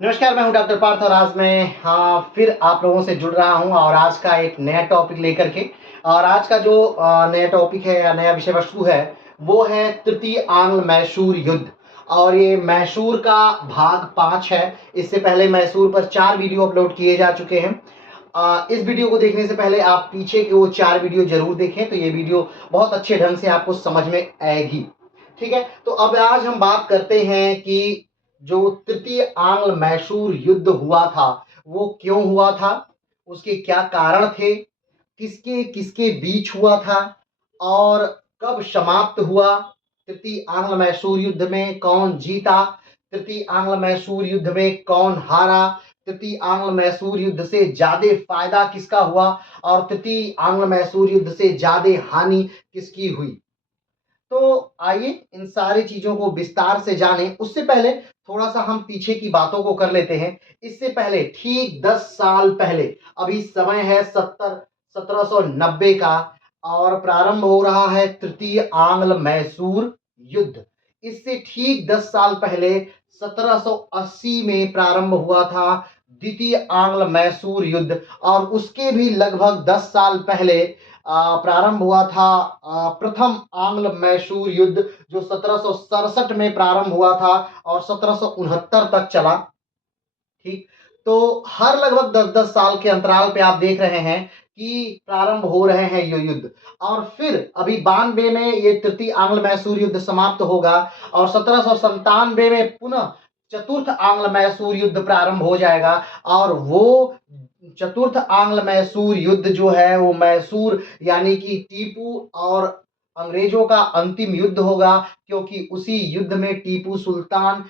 नमस्कार, मैं हूं डॉक्टर पार्थ और आज मैं फिर आप लोगों से जुड़ रहा हूं और आज का एक नया टॉपिक लेकर के। और आज का जो नया टॉपिक है या नया विषय वस्तु है वो है तृतीय आंग्ल मैसूर युद्ध। और ये मैसूर का भाग 5 है। इससे पहले मैसूर पर 4 वीडियो अपलोड किए जा चुके हैं। इस वीडियो को देखने से पहले आप पीछे के वो 4 वीडियो जरूर देखें, तो ये वीडियो बहुत अच्छे ढंग से आपको समझ में आएगी। ठीक है, तो अब आज हम बात करते हैं कि जो तृतीय आंग्ल मैसूर युद्ध हुआ था वो क्यों हुआ था, उसके क्या कारण थे, किसके किसके बीच हुआ था और कब समाप्त हुआ। तृतीय आंग्ल मैसूर युद्ध में कौन जीता, तृतीय आंग्ल मैसूर युद्ध में कौन हारा, तृतीय आंग्ल मैसूर युद्ध से ज्यादा फायदा किसका हुआ और तृतीय आंग्ल मैसूर युद्ध से ज्यादा हानि किसकी हुई। तो आइए इन सारी चीजों को विस्तार से जानें। उससे पहले थोड़ा सा हम पीछे की बातों को कर लेते हैं। इससे पहले ठीक 10 साल पहले, अभी समय है 1790 का और प्रारंभ हो रहा है तृतीय आंग्ल मैसूर युद्ध। इससे ठीक 10 साल पहले 1780 में प्रारंभ हुआ था द्वितीय आंग्ल मैसूर युद्ध और उसके भी लगभग 10 साल पहले प्रारंभ हुआ था प्रथम आंग्ल मैसूर युद्ध, जो 1767 में प्रारंभ हुआ था और 1769 तक चला। ठीक, तो हर लगभग 10-10 साल के अंतराल पे आप देख रहे हैं कि प्रारंभ हो रहे हैं ये युद्ध। और फिर अभी 92 में ये तृतीय आंग्ल मैसूर युद्ध समाप्त होगा और 1797 में पुनः चतुर्थ आंग्ल मैसूर युद्ध प्रारंभ हो जाएगा। और वो चतुर्थ आंग्ल मैसूर युद्ध जो है वो मैसूर यानी कि टीपू और अंग्रेजों का अंतिम युद्ध होगा, क्योंकि उसी युद्ध में टीपू सुल्तान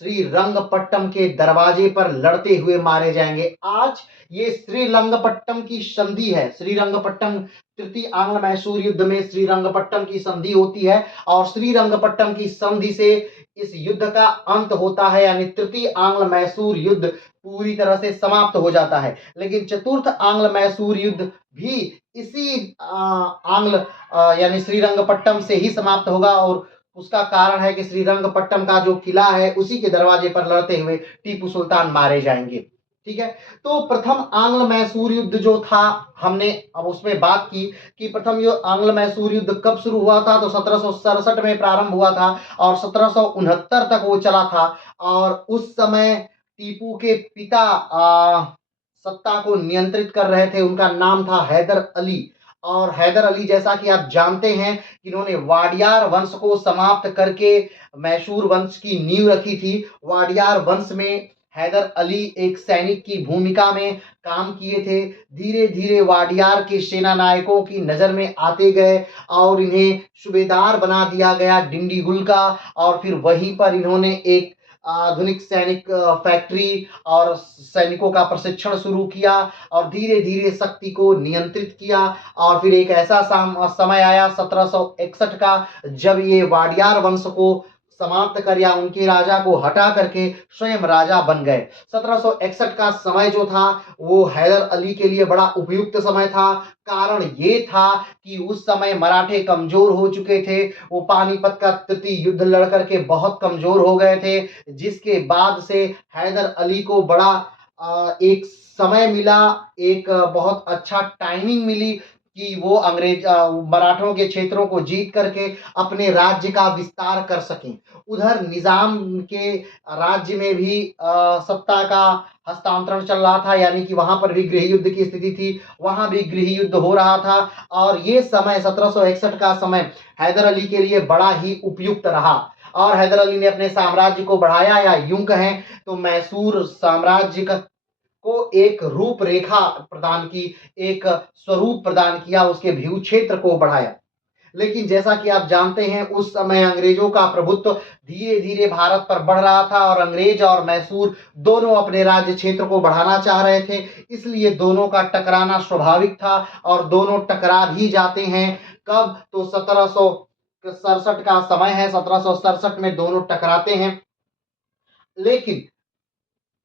श्रीरंगपट्टम के दरवाजे पर लड़ते हुए मारे जाएंगे। आज ये श्रीरंगपट्टम की संधि है। श्रीरंगपट्टम तृतीय आंग्ल मैसूर युद्ध में श्रीरंगपट्टम की संधि होती है और श्रीरंगपट्टम की संधि से इस युद्ध का अंत होता है, यानी तृतीय आंग्ल मैसूर युद्ध पूरी तरह से समाप्त हो जाता है। लेकिन चतुर्थ आंग्ल मैसूर युद्ध भी इसी आंग्ल यानी श्रीरंगपट्टम से ही समाप्त होगा और उसका कारण है कि श्रीरंगपट्टम का जो किला है उसी के दरवाजे पर लड़ते हुए टीपू सुल्तान मारे जाएंगे। ठीक है, तो प्रथम आंग्ल मैसूर युद्ध जो था, हमने अब उसमें बात की कि प्रथम यो आंग्ल मैसूर युद्ध कब शुरू हुआ था, तो 1767 में प्रारंभ हुआ था और 1769 तक वो चला था। और उस समय टीपू के पिता सत्ता को नियंत्रित कर रहे थे, उनका नाम था हैदर अली। और हैदर अली, जैसा कि आप जानते हैं, इन्होंने वाडियार वंश को समाप्त करके मैसूर वंश की नींव रखी थी। वाडियार वंश में हैदर अली एक सैनिक की भूमिका में काम किए थे। धीरे धीरे वाडियार के सेना नायकों की नजर में आते गए और इन्हें सूबेदार बना दिया गया डिंडीगुल का। और फिर वहीं पर इन्होंने एक आधुनिक सैनिक फैक्ट्री और सैनिकों का प्रशिक्षण शुरू किया और धीरे धीरे शक्ति को नियंत्रित किया। और फिर एक ऐसा समय आया 1761 का, जब ये वाडियार वंश को समाप्त कर या उनके राजा को हटा करके स्वयं राजा बन गए। 1761 का समय जो था वो हैदर अली के लिए बड़ा उपयुक्त समय था। कारण ये था कि उस समय मराठे कमजोर हो चुके थे, वो पानीपत का तृतीय युद्ध लड़ करके बहुत कमजोर हो गए थे, जिसके बाद से हैदर अली को बड़ा एक समय मिला, एक बहुत अच्छा टाइमिंग मिली कि वो मराठों के क्षेत्रों को जीत करके अपने राज्य का विस्तार कर सकें। उधर निजाम के राज्य में भी सत्ता का हस्तांतरण चल रहा था, यानी कि वहां पर भी गृह युद्ध की स्थिति थी, वहां भी गृह युद्ध हो रहा था। और ये समय 1761 का समय हैदर अली के लिए बड़ा ही उपयुक्त रहा और हैदर अली ने अपने साम्राज्य को बढ़ाया, या यूं कहें तो मैसूर साम्राज्य का को एक रूपरेखा प्रदान की, एक स्वरूप प्रदान किया, उसके भू क्षेत्र को बढ़ाया। लेकिन जैसा कि आप जानते हैं उस समय अंग्रेजों का प्रभुत्व धीरे धीरे भारत पर बढ़ रहा था और अंग्रेज और मैसूर दोनों अपने राज्य क्षेत्र को बढ़ाना चाह रहे थे, इसलिए दोनों का टकराना स्वाभाविक था और दोनों टकरा भी जाते हैं। कब, तो 1767 का समय है, 1767 में दोनों टकराते हैं। लेकिन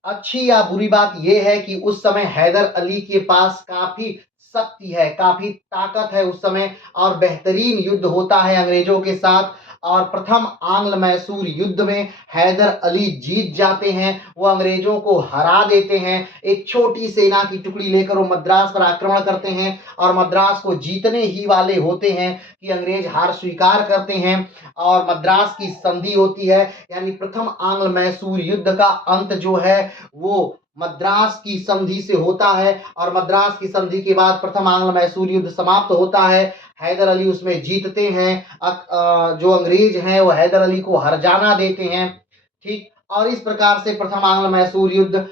अच्छी या बुरी बात यह है कि उस समय हैदर अली के पास काफी शक्ति है, काफी ताकत है उस समय और बेहतरीन युद्ध होता है अंग्रेजों के साथ। और प्रथम आंग्ल मैसूर युद्ध में हैदर अली जीत जाते हैं, वो अंग्रेजों को हरा देते हैं। एक छोटी सेना की टुकड़ी लेकर वो मद्रास पर आक्रमण करते हैं और मद्रास को जीतने ही वाले होते हैं कि अंग्रेज हार स्वीकार करते हैं और मद्रास की संधि होती है। यानी प्रथम आंग्ल मैसूर युद्ध का अंत जो है वो मद्रास की संधि से होता है और मद्रास की संधि के बाद प्रथम आंग्ल मैसूर युद्ध समाप्त होता है। हैदर अली उसमें जीतते हैं। जो अंग्रेज हैं वो हैदर अली को हर जाना देते हैं। ठीक, और इस प्रकार से प्रथम आंग्ल मैसूर युद्ध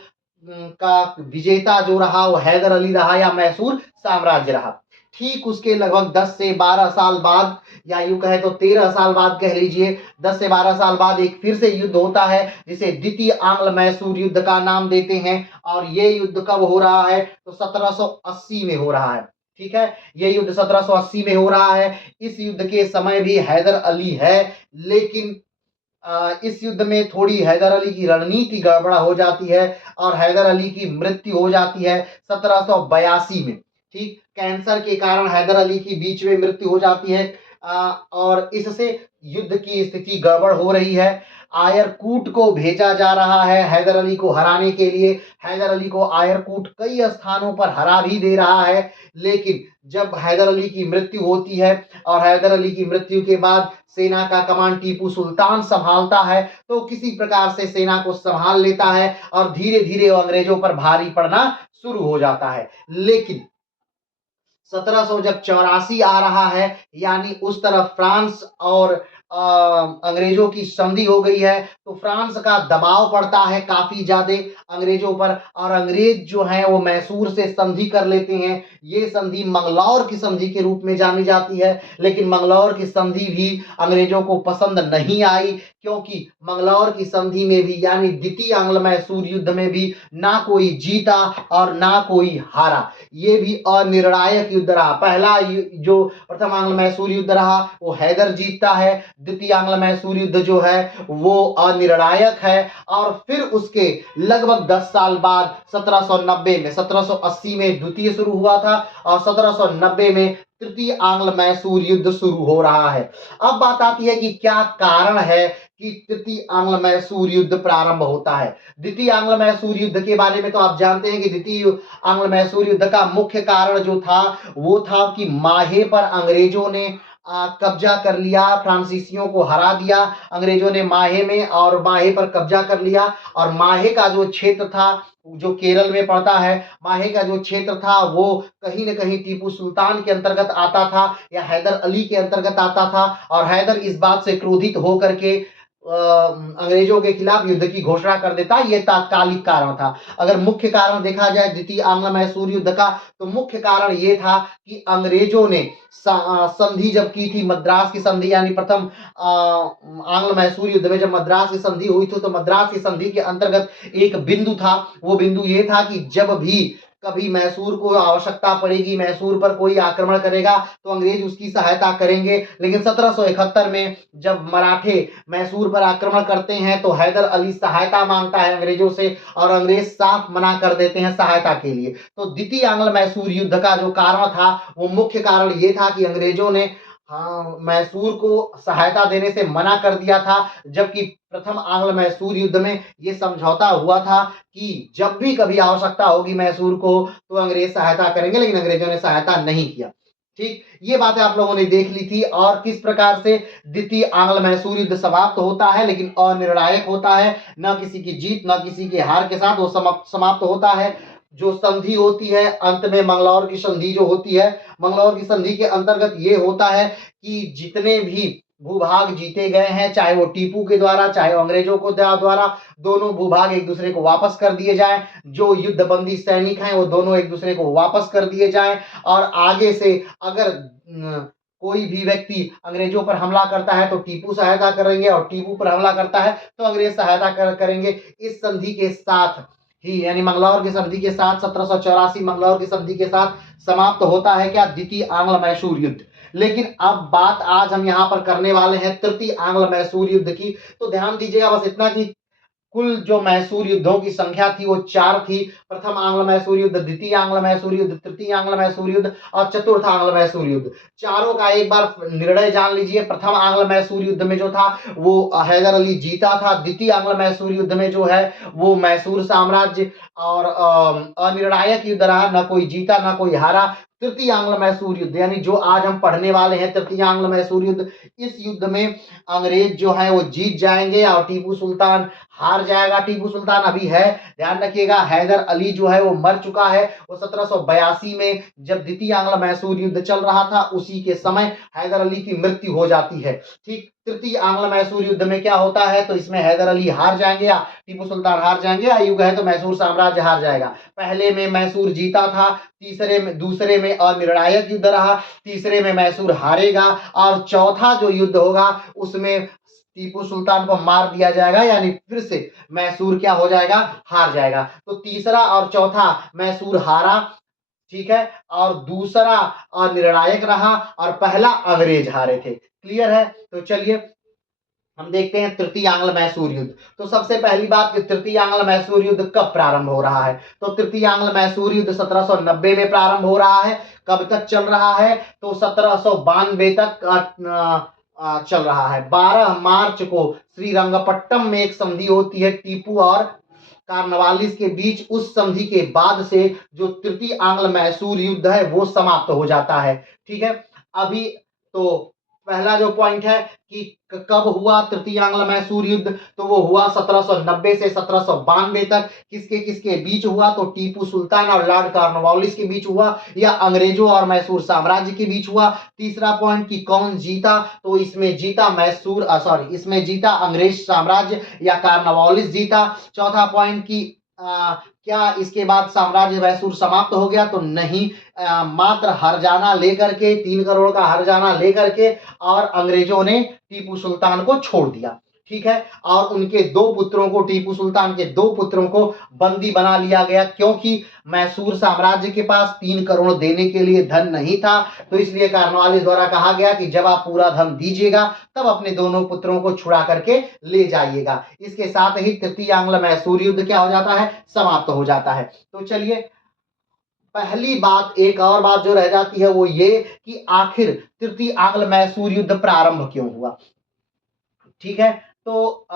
का विजेता जो रहा वो हैदर अली रहा या मैसूर साम्राज्य रहा। ठीक उसके लगभग 10 से 12 साल बाद, या यूं कहे तो 13 साल बाद कह लीजिए, 10 से 12 साल बाद एक फिर से युद्ध होता है जिसे द्वितीय आंग्ल मैसूर युद्ध का नाम देते हैं। और ये युद्ध कब हो रहा है तो 1780 में हो रहा है। ठीक है, ये युद्ध 1780 में हो रहा है। इस युद्ध के समय भी हैदर अली है, लेकिन इस युद्ध में थोड़ी हैदर अली की रणनीति गड़बड़ हो जाती है और हैदर अली की मृत्यु हो जाती है 1782 में। ठीक, कैंसर के कारण हैदर अली की बीच में मृत्यु हो जाती है और इससे युद्ध की स्थिति गड़बड़ हो रही है। आयरकूट को भेजा जा रहा है हैदर अली को हराने के लिए। हैदर अली को आयरकूट कई स्थानों पर हरा भी दे रहा है, लेकिन जब हैदर अली की मृत्यु होती है और हैदर अली की मृत्यु के बाद सेना का कमान टीपू सुल्तान संभालता है, तो किसी प्रकार से सेना को संभाल लेता है और धीरे धीरे वो अंग्रेजों पर भारी पड़ना शुरू हो जाता है। लेकिन 1700 जब 84 आ रहा है, यानी उस तरफ फ्रांस और अंग्रेजों की संधि हो गई है, तो फ्रांस का दबाव पड़ता है काफी ज्यादा अंग्रेजों पर और अंग्रेज जो हैं वो मैसूर से संधि कर लेते हैं। ये संधि मंगलौर की संधि के रूप में जानी जाती है, लेकिन मंगलौर की संधि भी अंग्रेजों को पसंद नहीं आई, क्योंकि मंगलौर की संधि में भी यानी द्वितीय आंग्ल मैसूर युद्ध में भी ना कोई जीता और ना कोई हारा। ये भी अनिर्णायक युद्ध रहा। पहला जो प्रथम आंग्ल मैसूर युद्ध रहा वो हैदर जीतता है, द्वितीय आंग्ल मैसूर युद्ध जो है वो अनिर्णायक है। और फिर उसके लगभग 10 साल बाद 1790 में, 1780 में द्वितीय शुरू हुआ था और 1790 में तृतीय आंग्ल मैसूर युद्ध शुरू हो रहा है। अब बात आती है कि क्या कारण है कि तृतीय आंग्ल मैसूर युद्ध प्रारंभ होता है। द्वितीय आंग्ल मैसूर युद्ध के बारे में तो आप जानते हैं कि द्वितीय आंग्ल मैसूर युद्ध का मुख्य कारण जो था वो था कि माहे पर अंग्रेजों ने कब्जा कर लिया, फ्रांसीसियों को हरा दिया अंग्रेजों ने माहे में और माहे पर कब्जा कर लिया। और माहे का जो क्षेत्र था जो केरल में पड़ता है, माहे का जो क्षेत्र था वो कहीं न कहीं टीपू सुल्तान के अंतर्गत आता था या हैदर अली के अंतर्गत आता था। और हैदर इस बात से क्रोधित होकर के अंग्रेजों के खिलाफ युद्ध की घोषणा कर देता। यह तात्कालिक कारण था। अगर मुख्य कारण देखा जाए द्वितीय आंग्ल मैसूर युद्ध का, तो मुख्य कारण यह था कि अंग्रेजों ने संधि जब की थी, मद्रास की संधि यानी प्रथम आंग्ल मैसूर युद्ध में जब मद्रास की संधि हुई थी, तो मद्रास की संधि के अंतर्गत एक बिंदु था। वो बिंदु ये था कि जब भी कभी मैसूर को आवश्यकता पड़ेगी, मैसूर पर कोई आक्रमण करेगा तो अंग्रेज उसकी सहायता करेंगे। लेकिन 1771 में जब मराठे मैसूर पर आक्रमण करते हैं तो हैदर अली सहायता मांगता है अंग्रेजों से और अंग्रेज साफ मना कर देते हैं सहायता के लिए। तो द्वितीय आंग्ल मैसूर युद्ध का जो कारण था वो मुख्य कारण ये था कि अंग्रेजों ने मैसूर को सहायता देने से मना कर दिया था, जबकि प्रथम आंग्ल मैसूर युद्ध में यह समझौता हुआ था कि जब भी कभी आवश्यकता होगी मैसूर को तो अंग्रेज सहायता करेंगे, लेकिन अंग्रेजों ने सहायता नहीं किया। ठीक, ये बातें आप लोगों ने देख ली थी। और किस प्रकार से द्वितीय आंग्ल मैसूर युद्ध समाप्त होता है, लेकिन अनिर्णायक होता है, न किसी की जीत न किसी के हार के साथ वो समाप्त होता है। जो संधि होती है अंत में, मंगलौर की संधि जो होती है, मंगलौर की संधि के अंतर्गत ये होता है कि जितने भी भूभाग जीते गए हैं, चाहे वो टीपू के द्वारा चाहे अंग्रेजों को द्वारा, दोनों भूभाग एक दूसरे को वापस कर दिए जाएं। जो युद्धबंदी सैनिक हैं वो दोनों एक दूसरे को वापस कर दिए जाएं। और आगे से अगर कोई भी व्यक्ति अंग्रेजों पर हमला करता है तो टीपू सहायता करेंगे और टीपू पर हमला करता है तो अंग्रेज सहायता करेंगे। इस संधि के साथ ही यानी मंगलौर की संधि के साथ 1784 मंगलौर की संधि के साथ समाप्त होता है क्या, द्वितीय आंग्ल मैसूर युद्ध। लेकिन अब बात आज हम यहाँ पर करने वाले हैं तृतीय आंग्ल मैसूर युद्ध की। तो ध्यान दीजिएगा बस इतना कि कुल जो मैसूर युद्धों की संख्या थी वो 4 थी। प्रथम आंग्ल मैसूर युद्ध, द्वितीय आंग्ल मैसूर युद्ध, तृतीय आंग्ल मैसूर युद्ध और चतुर्थ आंग्ल मैसूर युद्ध। चारों का एक बार निर्णय जान लीजिए। प्रथम आंग्ल मैसूर युद्ध में जो था वो हैदर अली जीता था। द्वितीय आंग्ल मैसूर युद्ध में जो है वो मैसूर साम्राज्य और अनिर्णायक युद्ध रहा, न कोई जीता न कोई हारा। तृतीय आंग्ल मैसूर युद्ध यानी जो आज हम पढ़ने वाले हैं, तृतीय आंग्ल मैसूर युद्ध, इस युद्ध में अंग्रेज जो है वो जीत जाएंगे और टीपू सुल्तान हार जाएगा। टीपू सुल्तान अभी है, ध्यान रखिएगा, हैदर अली जो है वो मर चुका है। वो 1782 में जब द्वितीय आंग्ल मैसूर युद्ध चल रहा था उसी के समय हैदर अली की मृत्यु हो जाती है। ठीक, तृतीय आंग्ल मैसूर युद्ध में क्या होता है, तो इसमें हैदर अली हार जाएंगे या टीपू सुल्तान हार जाएंगे, या यूं कहे तो मैसूर साम्राज्य हार जाएगा। पहले में मैसूर जीता था, दूसरे में अनिर्णायक युद्ध रहा, तीसरे में मैसूर हारेगा और चौथा जो युद्ध होगा उसमें टीपू सुल्तान को मार दिया जाएगा, यानी फिर से मैसूर क्या हो जाएगा, हार जाएगा। तो तीसरा और चौथा मैसूर हारा, ठीक है, और दूसरा अनिर्णायक रहा और पहला अंग्रेज हारे थे। क्लियर है? तो चलिए हम देखते हैं तृतीय आंग्ल मैसूर युद्ध। तो सबसे पहली बात कि तृतीय आंग्ल मैसूर युद्ध कब प्रारंभ हो रहा है, तो तृतीय आंग्ल मैसूर युद्ध 1790 में प्रारंभ हो रहा है। कब तक चल रहा है, तो 1792 तक चल रहा है। 12 मार्च को श्रीरंगपट्टम में एक संधि होती है टीपू और कार्नवालिस के बीच। उस संधि के बाद से जो तृतीय आंग्ल मैसूर युद्ध है वो समाप्त हो जाता है। ठीक है, अभी तो पहला जो पॉइंट है कि कब हुआ तृतीय आंग्ल मैसूर युद्ध, तो वो हुआ 1790 से 1792 तक। किसके किसके बीच हुआ, तो टीपू सुल्तान और लॉर्ड कॉर्नवालिस के बीच हुआ या अंग्रेजों और मैसूर साम्राज्य के बीच हुआ। तीसरा पॉइंट कि कौन जीता, तो इसमें जीता इसमें जीता अंग्रेज साम्राज्य या कॉर्नवालिस जीता। चौथा पॉइंट कि क्या इसके बाद साम्राज्य मैसूर समाप्त हो गया, तो नहीं, मात्र हरजाना लेकर के 3 करोड़ का हरजाना लेकर के और अंग्रेजों ने टीपू सुल्तान को छोड़ दिया। ठीक है, और उनके 2 पुत्रों को, टीपू सुल्तान के 2 पुत्रों को बंदी बना लिया गया, क्योंकि मैसूर साम्राज्य के पास 3 करोड़ देने के लिए धन नहीं था। तो इसलिए कॉर्नवालिस द्वारा कहा गया कि जब आप पूरा धन दीजिएगा तब अपने दोनों पुत्रों को छुड़ा करके ले जाइएगा। इसके साथ ही तृतीय आंग्ल मैसूर युद्ध क्या हो जाता है, समाप्त हो जाता है। तो चलिए पहली बात, एक और बात जो रह जाती है वो ये कि आखिर तृतीय आंग्ल मैसूर युद्ध प्रारंभ क्यों हुआ। ठीक है, तो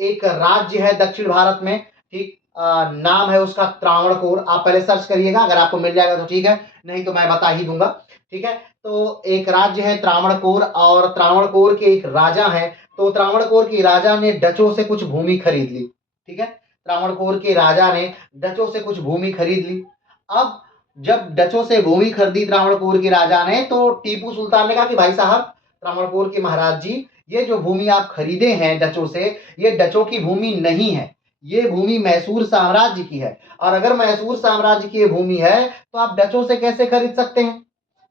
एक राज्य है दक्षिण भारत में, ठीक, नाम है उसका त्रावणकोर। आप पहले सर्च करिएगा, अगर आपको मिल जाएगा तो ठीक है, नहीं तो मैं बता ही दूंगा। ठीक है, तो एक राज्य है त्रावणकोर और त्रावणकोर के एक राजा हैं। तो त्रावणकोर के राजा ने डचों से कुछ भूमि खरीद ली। ठीक है, त्रावणकोर के राजा ने डचों से कुछ भूमि खरीद ली। अब जब डचों से भूमि खरीदी त्रावणकोर के राजा ने, तो टीपू सुल्तान ने कहा कि भाई साहब, त्रावणकोर के महाराज जी, ये जो भूमि आप खरीदे हैं डचों से, ये डचों की भूमि नहीं है, ये भूमि मैसूर साम्राज्य की है। और अगर मैसूर साम्राज्य की भूमि है तो आप डचों से कैसे खरीद सकते हैं,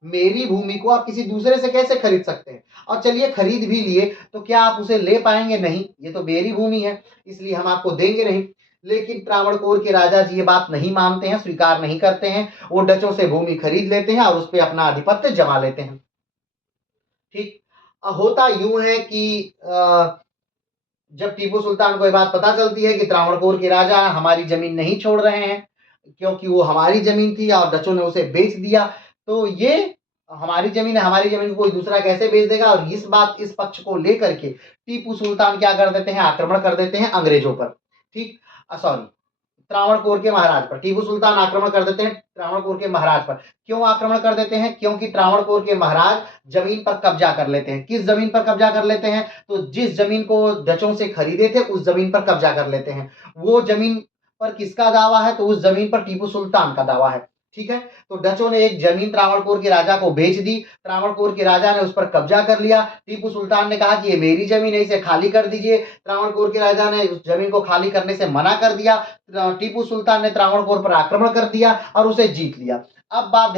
मेरी भूमि को आप किसी दूसरे से कैसे खरीद सकते हैं। और चलिए खरीद भी लिए तो क्या आप उसे ले पाएंगे, नहीं, ये तो मेरी भूमि है, इसलिए हम आपको देंगे नहीं। लेकिन त्रावणकोर के राजा जी ये बात नहीं मानते हैं, स्वीकार नहीं करते हैं। वो डचों से भूमि खरीद लेते हैं और उस पर अपना आधिपत्य जमा लेते हैं। ठीक, होता यूं है कि जब टीपू सुल्तान को ये बात पता चलती है कि त्रावणकोर के राजा हमारी जमीन नहीं छोड़ रहे हैं, क्योंकि वो हमारी जमीन थी और डचों ने उसे बेच दिया, तो ये हमारी जमीन है, हमारी जमीन को कोई दूसरा कैसे बेच देगा। और इस पक्ष को लेकर के टीपू सुल्तान क्या कर देते हैं, आक्रमण कर देते हैं अंग्रेजों पर। ठीक, सॉरी, त्रावणकोर के महाराज पर टीपू सुल्तान आक्रमण कर देते हैं, त्रावणकोर के महाराज पर। क्यों आक्रमण कर देते हैं, क्योंकि त्रावणकोर के महाराज जमीन पर कब्जा कर लेते हैं। किस जमीन पर कब्जा कर लेते हैं, तो जिस जमीन को डचों से खरीदे थे उस जमीन पर कब्जा कर लेते हैं। वो जमीन पर किसका दावा है, तो उस जमीन पर टीपू सुल्तान का दावा है। ठीक है, तो डचों ने एक जमीन त्रावणकोर के राजा को बेच दी, त्रावणकोर के राजा ने उस पर कब्जा कर लिया। टीपू सुल्तान ने कहा कि ये मेरी जमीन है, इसे खाली कर दीजिए। त्रावणकोर के राजा ने उस जमीन को खाली करने से मना कर दिया। टीपू सुल्तान ने त्रावणकोर पर आक्रमण कर दिया और उसे जीत लिया। अब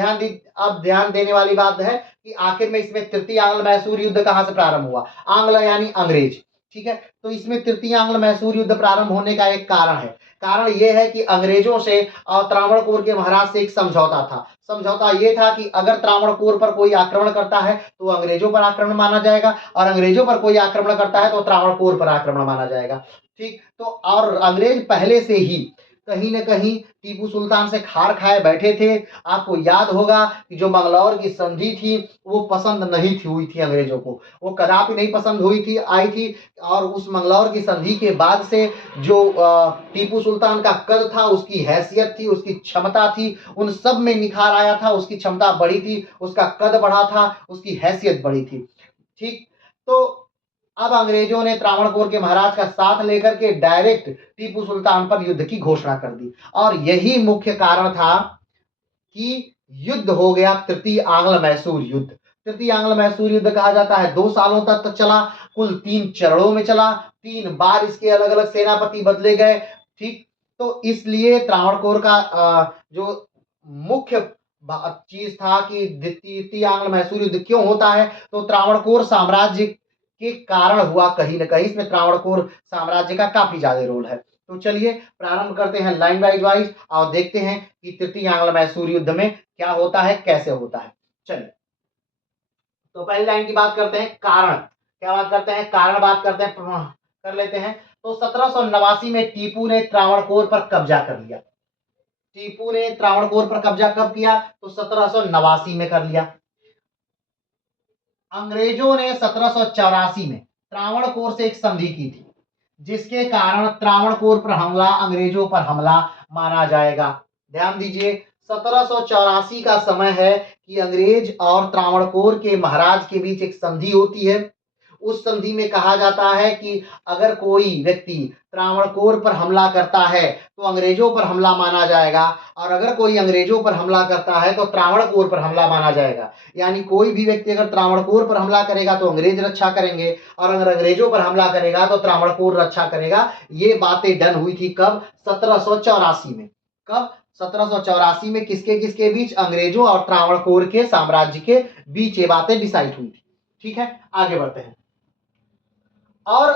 ध्यान देने वाली बात है कि आखिर में इसमें तृतीय आंग्ल मैसूर युद्ध कहां से प्रारंभ हुआ, आंग्ल यानी अंग्रेज। ठीक है, तो इसमें तृतीय आंग्ल मैसूर युद्ध प्रारंभ होने का एक कारण है। कारण यह है कि अंग्रेजों से और त्रावणकोर के महाराज से एक समझौता था। समझौता यह था कि अगर त्रावणकोर पर कोई आक्रमण करता है तो अंग्रेजों पर आक्रमण माना जाएगा, और अंग्रेजों पर कोई आक्रमण करता है तो त्रावणकोर पर आक्रमण माना जाएगा। ठीक। तो और अंग्रेज पहले से ही कहीं न कहीं टीपू सुल्तान से खार खाए बैठे थे। आपको याद होगा कि जो मंगलौर की संधि थी, वो पसंद नहीं थी हुई थी अंग्रेज़ों को। वो कदापि नहीं पसंद हुई थी आई थी और उस मंगलौर की संधि के बाद से जो टीपू सुल्तान का कद था, उसकी हैसियत थी, उसकी क्षमता थी, उन सब में निखार आया था। उसकी क्षमता बढ़ी थी, उसका कद बढ़ा था, उसकी हैसियत बढ़ी थी। ठीक। तो अब अंग्रेजों ने त्रावणकोर के महाराज का साथ लेकर के डायरेक्ट टीपू सुल्तान पर युद्ध की घोषणा कर दी और यही मुख्य कारण था कि युद्ध हो गया तृतीय आंग्ल मैसूर युद्ध। तृतीय आंग्ल मैसूर युद्ध कहा जाता है 2 सालों तक चला, कुल 3 चरणों में चला, 3 बार इसके अलग-अलग सेनापति बदले गए। ठीक। तो इसलिए त्रावणकोर का जो मुख्य चीज था कि तृतीय आंग्ल मैसूर युद्ध क्यों होता है, तो त्रावणकोर साम्राज्य के कारण हुआ कहीं न कहीं। इसमें त्रावणकोर साम्राज्य का काफ़ी ज़्यादा रोल है। तो चलिए प्रारंभ करते हैं लाइन वाइज़ और देखते हैं कि तृतीय आंग्ल मैसूर युद्ध में क्या होता है, कैसे होता है। चलिए, तो पहली लाइन की बात करते हैं कारण। क्या बात करते हैं? कारण बात करते हैं कर लेते हैं। तो 1789 में टीपू ने त्रावणकोर पर कब्जा कर लिया। टीपू ने त्रावणकोर पर कब्जा कब किया? तो 1789 में कर लिया। अंग्रेजों ने 1784 में त्रावणकोर से एक संधि की थी, जिसके कारण त्रावणकोर पर हमला अंग्रेजों पर हमला माना जाएगा। ध्यान दीजिए, 1784 का समय है कि अंग्रेज और त्रावणकोर के महाराज के बीच एक संधि होती है। उस संधि में कहा जाता है कि अगर कोई व्यक्ति त्रावणकोर पर हमला करता है तो अंग्रेजों पर हमला माना जाएगा और अगर कोई अंग्रेजों पर हमला करता है तो त्रावणकोर पर हमला माना जाएगा। यानी कोई भी व्यक्ति अगर त्रावणकोर पर हमला करेगा तो अंग्रेज रक्षा करेंगे और अगर अंग्रेजों पर हमला करेगा तो त्रावणकोर रक्षा करेगा। ये बातें डन हुई थी कब? 1784 में। कब? 1784 में किसके किसके बीच? अंग्रेजों और त्रावणकोर के साम्राज्य के बीच ये बातें डिसाइड हुई थी। ठीक है, आगे बढ़ते हैं। और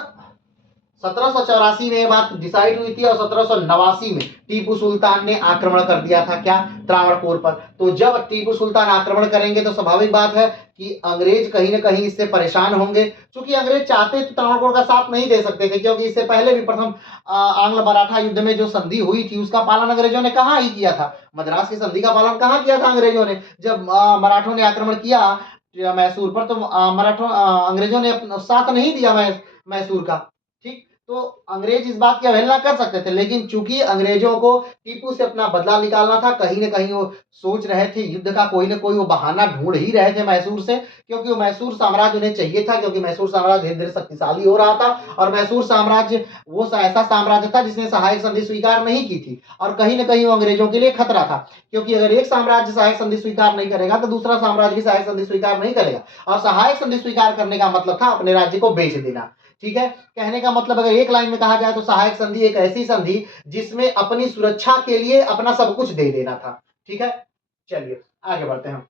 1784 में ये बात डिसाइड हुई थी और 1789 में टीपू सुल्तान ने आक्रमण कर दिया था। क्या? त्रावणकोर पर। तो जब टीपू सुल्तान आक्रमण करेंगे तो स्वाभाविक बात है कि अंग्रेज कहीं न कहीं इससे परेशान होंगे। चूंकि अंग्रेज चाहते तो त्रावणकोर का साथ नहीं दे सकते थे, क्योंकि इससे पहले भी प्रथम आंग्ल मराठा युद्ध में जो संधि हुई थी उसका पालन अंग्रेजों ने कहाँ ही किया था। मद्रास की संधि का पालन कहाँ किया था अंग्रेजों ने? जब मराठों ने आक्रमण किया मैसूर पर, तो मराठों अंग्रेजों ने साथ नहीं दिया मैसूर का। ठीक। तो अंग्रेज इस बात की अवहेलना कर सकते थे, लेकिन चूंकि अंग्रेजों को टीपू से अपना बदला निकालना था, कहीं न कहीं वो सोच रहे थे युद्ध का कोई न कोई वो बहाना ढूँढ ही रहे थे मैसूर से, क्योंकि वो मैसूर साम्राज्य उन्हें चाहिए था, क्योंकि मैसूर साम्राज्य धीरे-धीरे शक्तिशाली हो रहा था और मैसूर साम्राज्य वो ऐसा साम्राज्य था जिसने सहायक संधि स्वीकार नहीं की थी और कहीं न कहीं वो अंग्रेजों के लिए खतरा था। क्योंकि अगर एक साम्राज्य सहायक संधि स्वीकार नहीं करेगा तो दूसरा साम्राज्य भी सहायक संधि स्वीकार नहीं करेगा और सहायक संधि स्वीकार करने का मतलब था अपने राज्य को बेच देना। ठीक है? कहने का मतलब अगर एक लाइन में कहा जाए तो सहायक संधि एक ऐसी संधि जिसमें अपनी सुरक्षा के लिए अपना सब कुछ दे देना था। ठीक है? चलिए आगे बढ़ते हैं।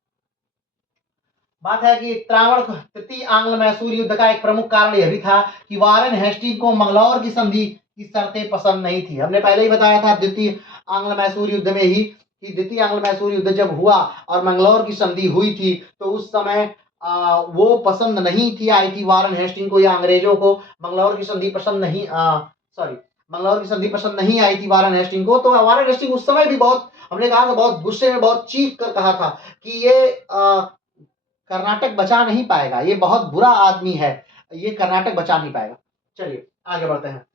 बात है कि तृतीय आंग्ल मैसूर युद्ध का एक प्रमुख कारण यह भी था कि वारेन हेस्टिंग को मंगलौर की संधि की शर्तें पसंद नहीं थी। हमने पहले ही बताया था द्वितीय आंग्ल मैसूर युद्ध में ही कि द्वितीय आंग्ल मैसूर युद्ध जब हुआ और मंगलौर की संधि हुई थी तो उस समय वो पसंद नहीं थी आई थी वारेन हेस्टिंग को या अंग्रेजों को। मंगलौर की संधि पसंद नहीं सॉरी मंगलौर की संधि पसंद नहीं आई थी वारेन हेस्टिंग को। तो वारेन हेस्टिंग उस समय भी बहुत, हमने कहा था, बहुत गुस्से में बहुत चीख कर कहा था कि ये कर्नाटक बचा नहीं पाएगा, ये बहुत बुरा आदमी है, ये कर्नाटक बचा नहीं पाएगा। चलिए आगे बढ़ते हैं।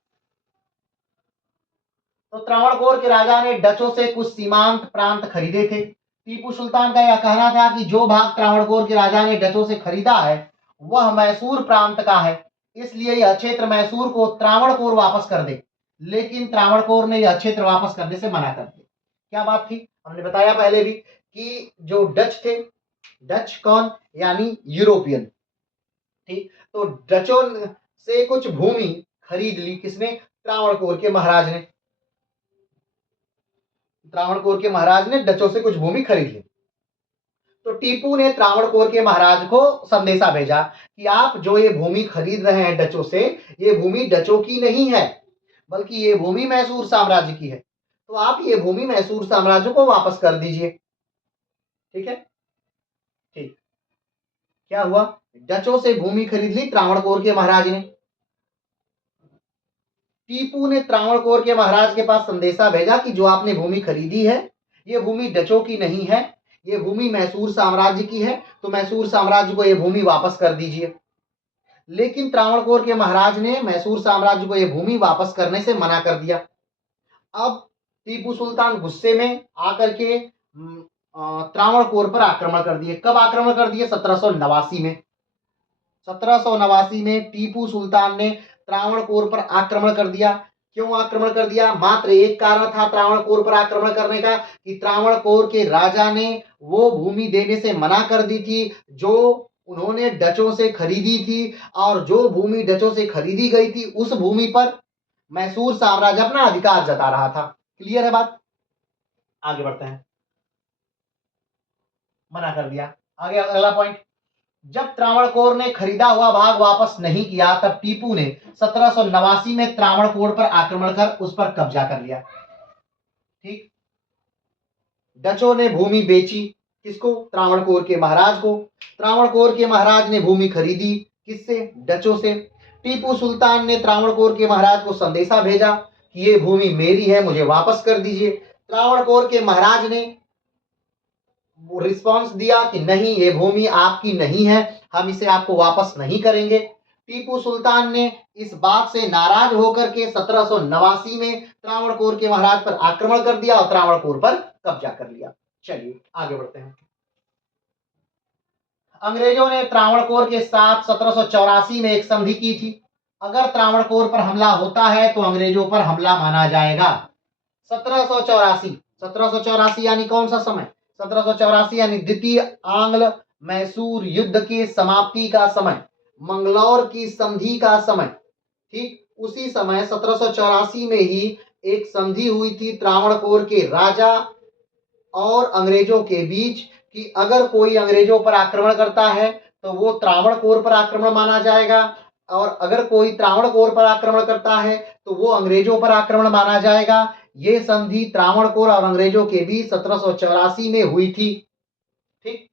तो त्रावणकोर के राजा ने डचों से कुछ सीमांत प्रांत खरीदे थे। टीपू सुल्तान का यह कहना था कि जो भाग त्रावणकोर के राजा ने डचों से खरीदा है वह मैसूर प्रांत का है, इसलिए यह क्षेत्र मैसूर को त्रावणकोर वापस कर दे। लेकिन त्रावणकोर ने यह क्षेत्र वापस करने से मना कर दिया। क्या बात थी? हमने बताया पहले भी कि जो डच थे, डच कौन? यानी यूरोपियन। ठीक। तो डचों से कुछ भूमि खरीद ली किसने? त्रावणकोर के महाराज ने। त्रावणकोर के महाराज ने डचों से कुछ भूमि खरीद ली। तो टीपू ने त्रावणकोर के महाराज को संदेशा भेजा कि आप जो ये भूमि खरीद रहे हैं डचों से, ये भूमि डचों की नहीं है, बल्कि ये भूमि मैसूर साम्राज्य की है। तो आप ये भूमि मैसूर साम्राज्य को वापस कर दीजिए। ठीक है? ठीक। क्या हुआ? डचों से भूमि खरीद ली त्रावणकोर के महाराज ने। टीपू ने त्रावणकोर के महाराज के पास संदेशा भेजा कि जो आपने भूमि खरीदी है, ये भूमि डचों की नहीं है, ये भूमि मैसूर साम्राज्य की है, तो मैसूर साम्राज्य को ये भूमि वापस कर दीजिए। लेकिन त्रावणकोर के महाराज ने मैसूर साम्राज्य को ये भूमि वापस करने से मना कर दिया। अब टीपू सुल्तान गुस्से में आकर के त्रावणकोर पर आक्रमण कर दिए। कब आक्रमण कर दिए? 1789 में। 1789 में टीपू सुल्तान ने त्रावणकोर पर आक्रमण कर दिया। क्यों आक्रमण कर दिया? मात्र एक कारण था त्रावणकोर पर आक्रमण करने का कि त्रावणकोर के राजा ने वो भूमि देने से मना कर दी थी जो उन्होंने डचों से खरीदी थी, और जो भूमि डचों से खरीदी गई थी उस भूमि पर मैसूर साम्राज्य अपना अधिकार जता रहा था। क्लियर है बात? आगे बढ़ते हैं। मना कर दिया। आगे अगला पॉइंट, जब त्रावणकोर ने खरीदा हुआ भाग वापस नहीं किया तब टीपू ने 1789 में त्रावणकोर पर आक्रमण कर उस पर कब्जा कर लिया। ठीक, डचों ने भूमि बेची। किसको? त्रावणकोर के महाराज को। त्रावणकोर के महाराज ने भूमि खरीदी। किससे? डचों से। टीपू सुल्तान ने त्रावणकोर के महाराज को संदेशा भेजा कि ये भूमि मेरी है, मुझे वापस कर दीजिए। त्रावणकोर के महाराज ने रिस्पांस दिया कि नहीं, ये भूमि आपकी नहीं है, हम इसे आपको वापस नहीं करेंगे। टीपू सुल्तान ने इस बात से नाराज होकर के 1789 में त्रावणकोर के महाराज पर आक्रमण कर दिया और त्रावणकोर पर कब्जा कर लिया। चलिए आगे बढ़ते हैं। अंग्रेजों ने त्रावणकोर के साथ 1784 में एक संधि की थी। अगर त्रावणकोर पर हमला होता है तो अंग्रेजों पर हमला माना जाएगा। 1784 यानी कौन सा समय? 1784 यानी द्वितीय आंग्ल मैसूर युद्ध की समाप्ति का समय, मंगलौर की संधि का समय। ठीक, उसी समय 1784 में ही एक संधि हुई थी त्रावणकोर के राजा और अंग्रेजों के बीच कि अगर कोई अंग्रेजों पर आक्रमण करता है तो वो त्रावणकोर पर आक्रमण माना जाएगा, और अगर कोई त्रावणकोर पर आक्रमण करता है तो वो अंग्रेजों पर आक्रमण माना जाएगा। ये संधि त्रावणकोर और अंग्रेजों के बीच 1784 में हुई थी। ठीक,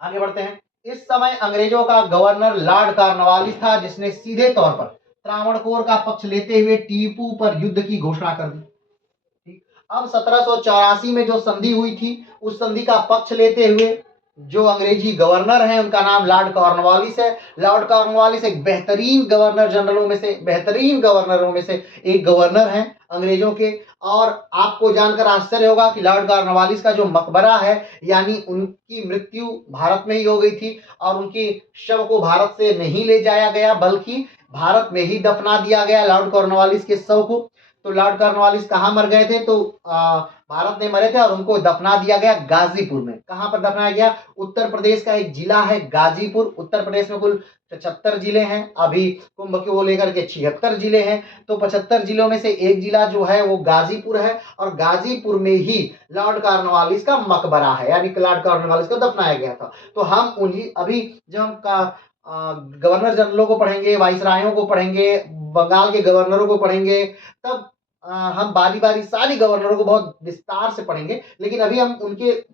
आगे बढ़ते हैं। इस समय अंग्रेजों का गवर्नर लॉर्ड कॉर्नवालिस था, जिसने सीधे तौर पर त्रावणकोर का पक्ष लेते हुए टीपू पर युद्ध की घोषणा कर दी। अब 1784 में जो संधि हुई थी उस संधि का पक्ष लेते हुए जो अंग्रेजी गवर्नर हैं उनका नाम लॉर्ड कॉर्नवालिस है। लॉर्ड कॉर्नवालिस एक बेहतरीन गवर्नरों में से एक गवर्नर हैं अंग्रेजों के। और आपको जानकर आश्चर्य होगा कि लॉर्ड कॉर्नवालिस का जो मकबरा है, यानी उनकी मृत्यु भारत में ही हो गई थी और उनकी शव को भारत से नहीं ले जाया गया बल्कि भारत में ही दफना दिया गया लॉर्ड कॉर्नवालिस के शव को। तो लॉर्ड कॉर्नवालिस कहाँ मर गए थे? तो भारत में मरे थे और उनको दफना दिया गया गाजीपुर में। कहाँ पर दफनाया गया? उत्तर प्रदेश का एक जिला है गाजीपुर। उत्तर प्रदेश में कुल 75 जिले हैं, अभी कुंभ को लेकर के 76 जिले हैं। तो 75 जिलों में से एक जिला जो है वो गाजीपुर है, और गाजीपुर में ही लॉर्ड कॉर्नवालिस का मकबरा है, यानी लॉर्ड कॉर्नवालिस को दफनाया गया था। तो हम उन्हीं अभी जब हम गवर्नर जनरलों को पढ़ेंगे, वाइसरायों को पढ़ेंगे, बंगाल के गवर्नरों को पढ़ेंगे, तब हम बारी बारी सारी गवर्नरों को बहुत विस्तार से पढ़ेंगे। लेकिन अभी हम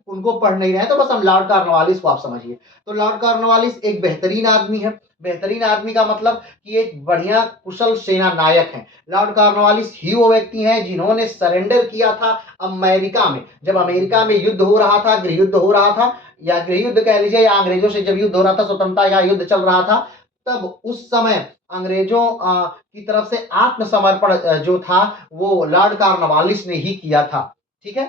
उनको पढ़ नहीं रहे हैं, तो बस हम लॉर्ड कॉर्नवालिस को आप समझिए। तो लॉर्ड कॉर्नवालिस एक बेहतरीन आदमी है। बेहतरीन आदमी का मतलब कि एक बढ़िया कुशल सेना नायक है। लॉर्ड कॉर्नवालिस ही वो व्यक्ति हैं जिन्होंने सरेंडर किया था अमेरिका में, जब अमेरिका में युद्ध हो रहा था, गृह युद्ध हो रहा था, या गृह युद्ध कह लीजिए, या अंग्रेजों से जब युद्ध हो रहा था, स्वतंत्रता का युद्ध चल रहा था, तब उस समय अंग्रेजों की तरफ से आत्मसमर्पण जो था वो लॉर्ड कॉर्नवालिस ने ही किया था। ठीक है,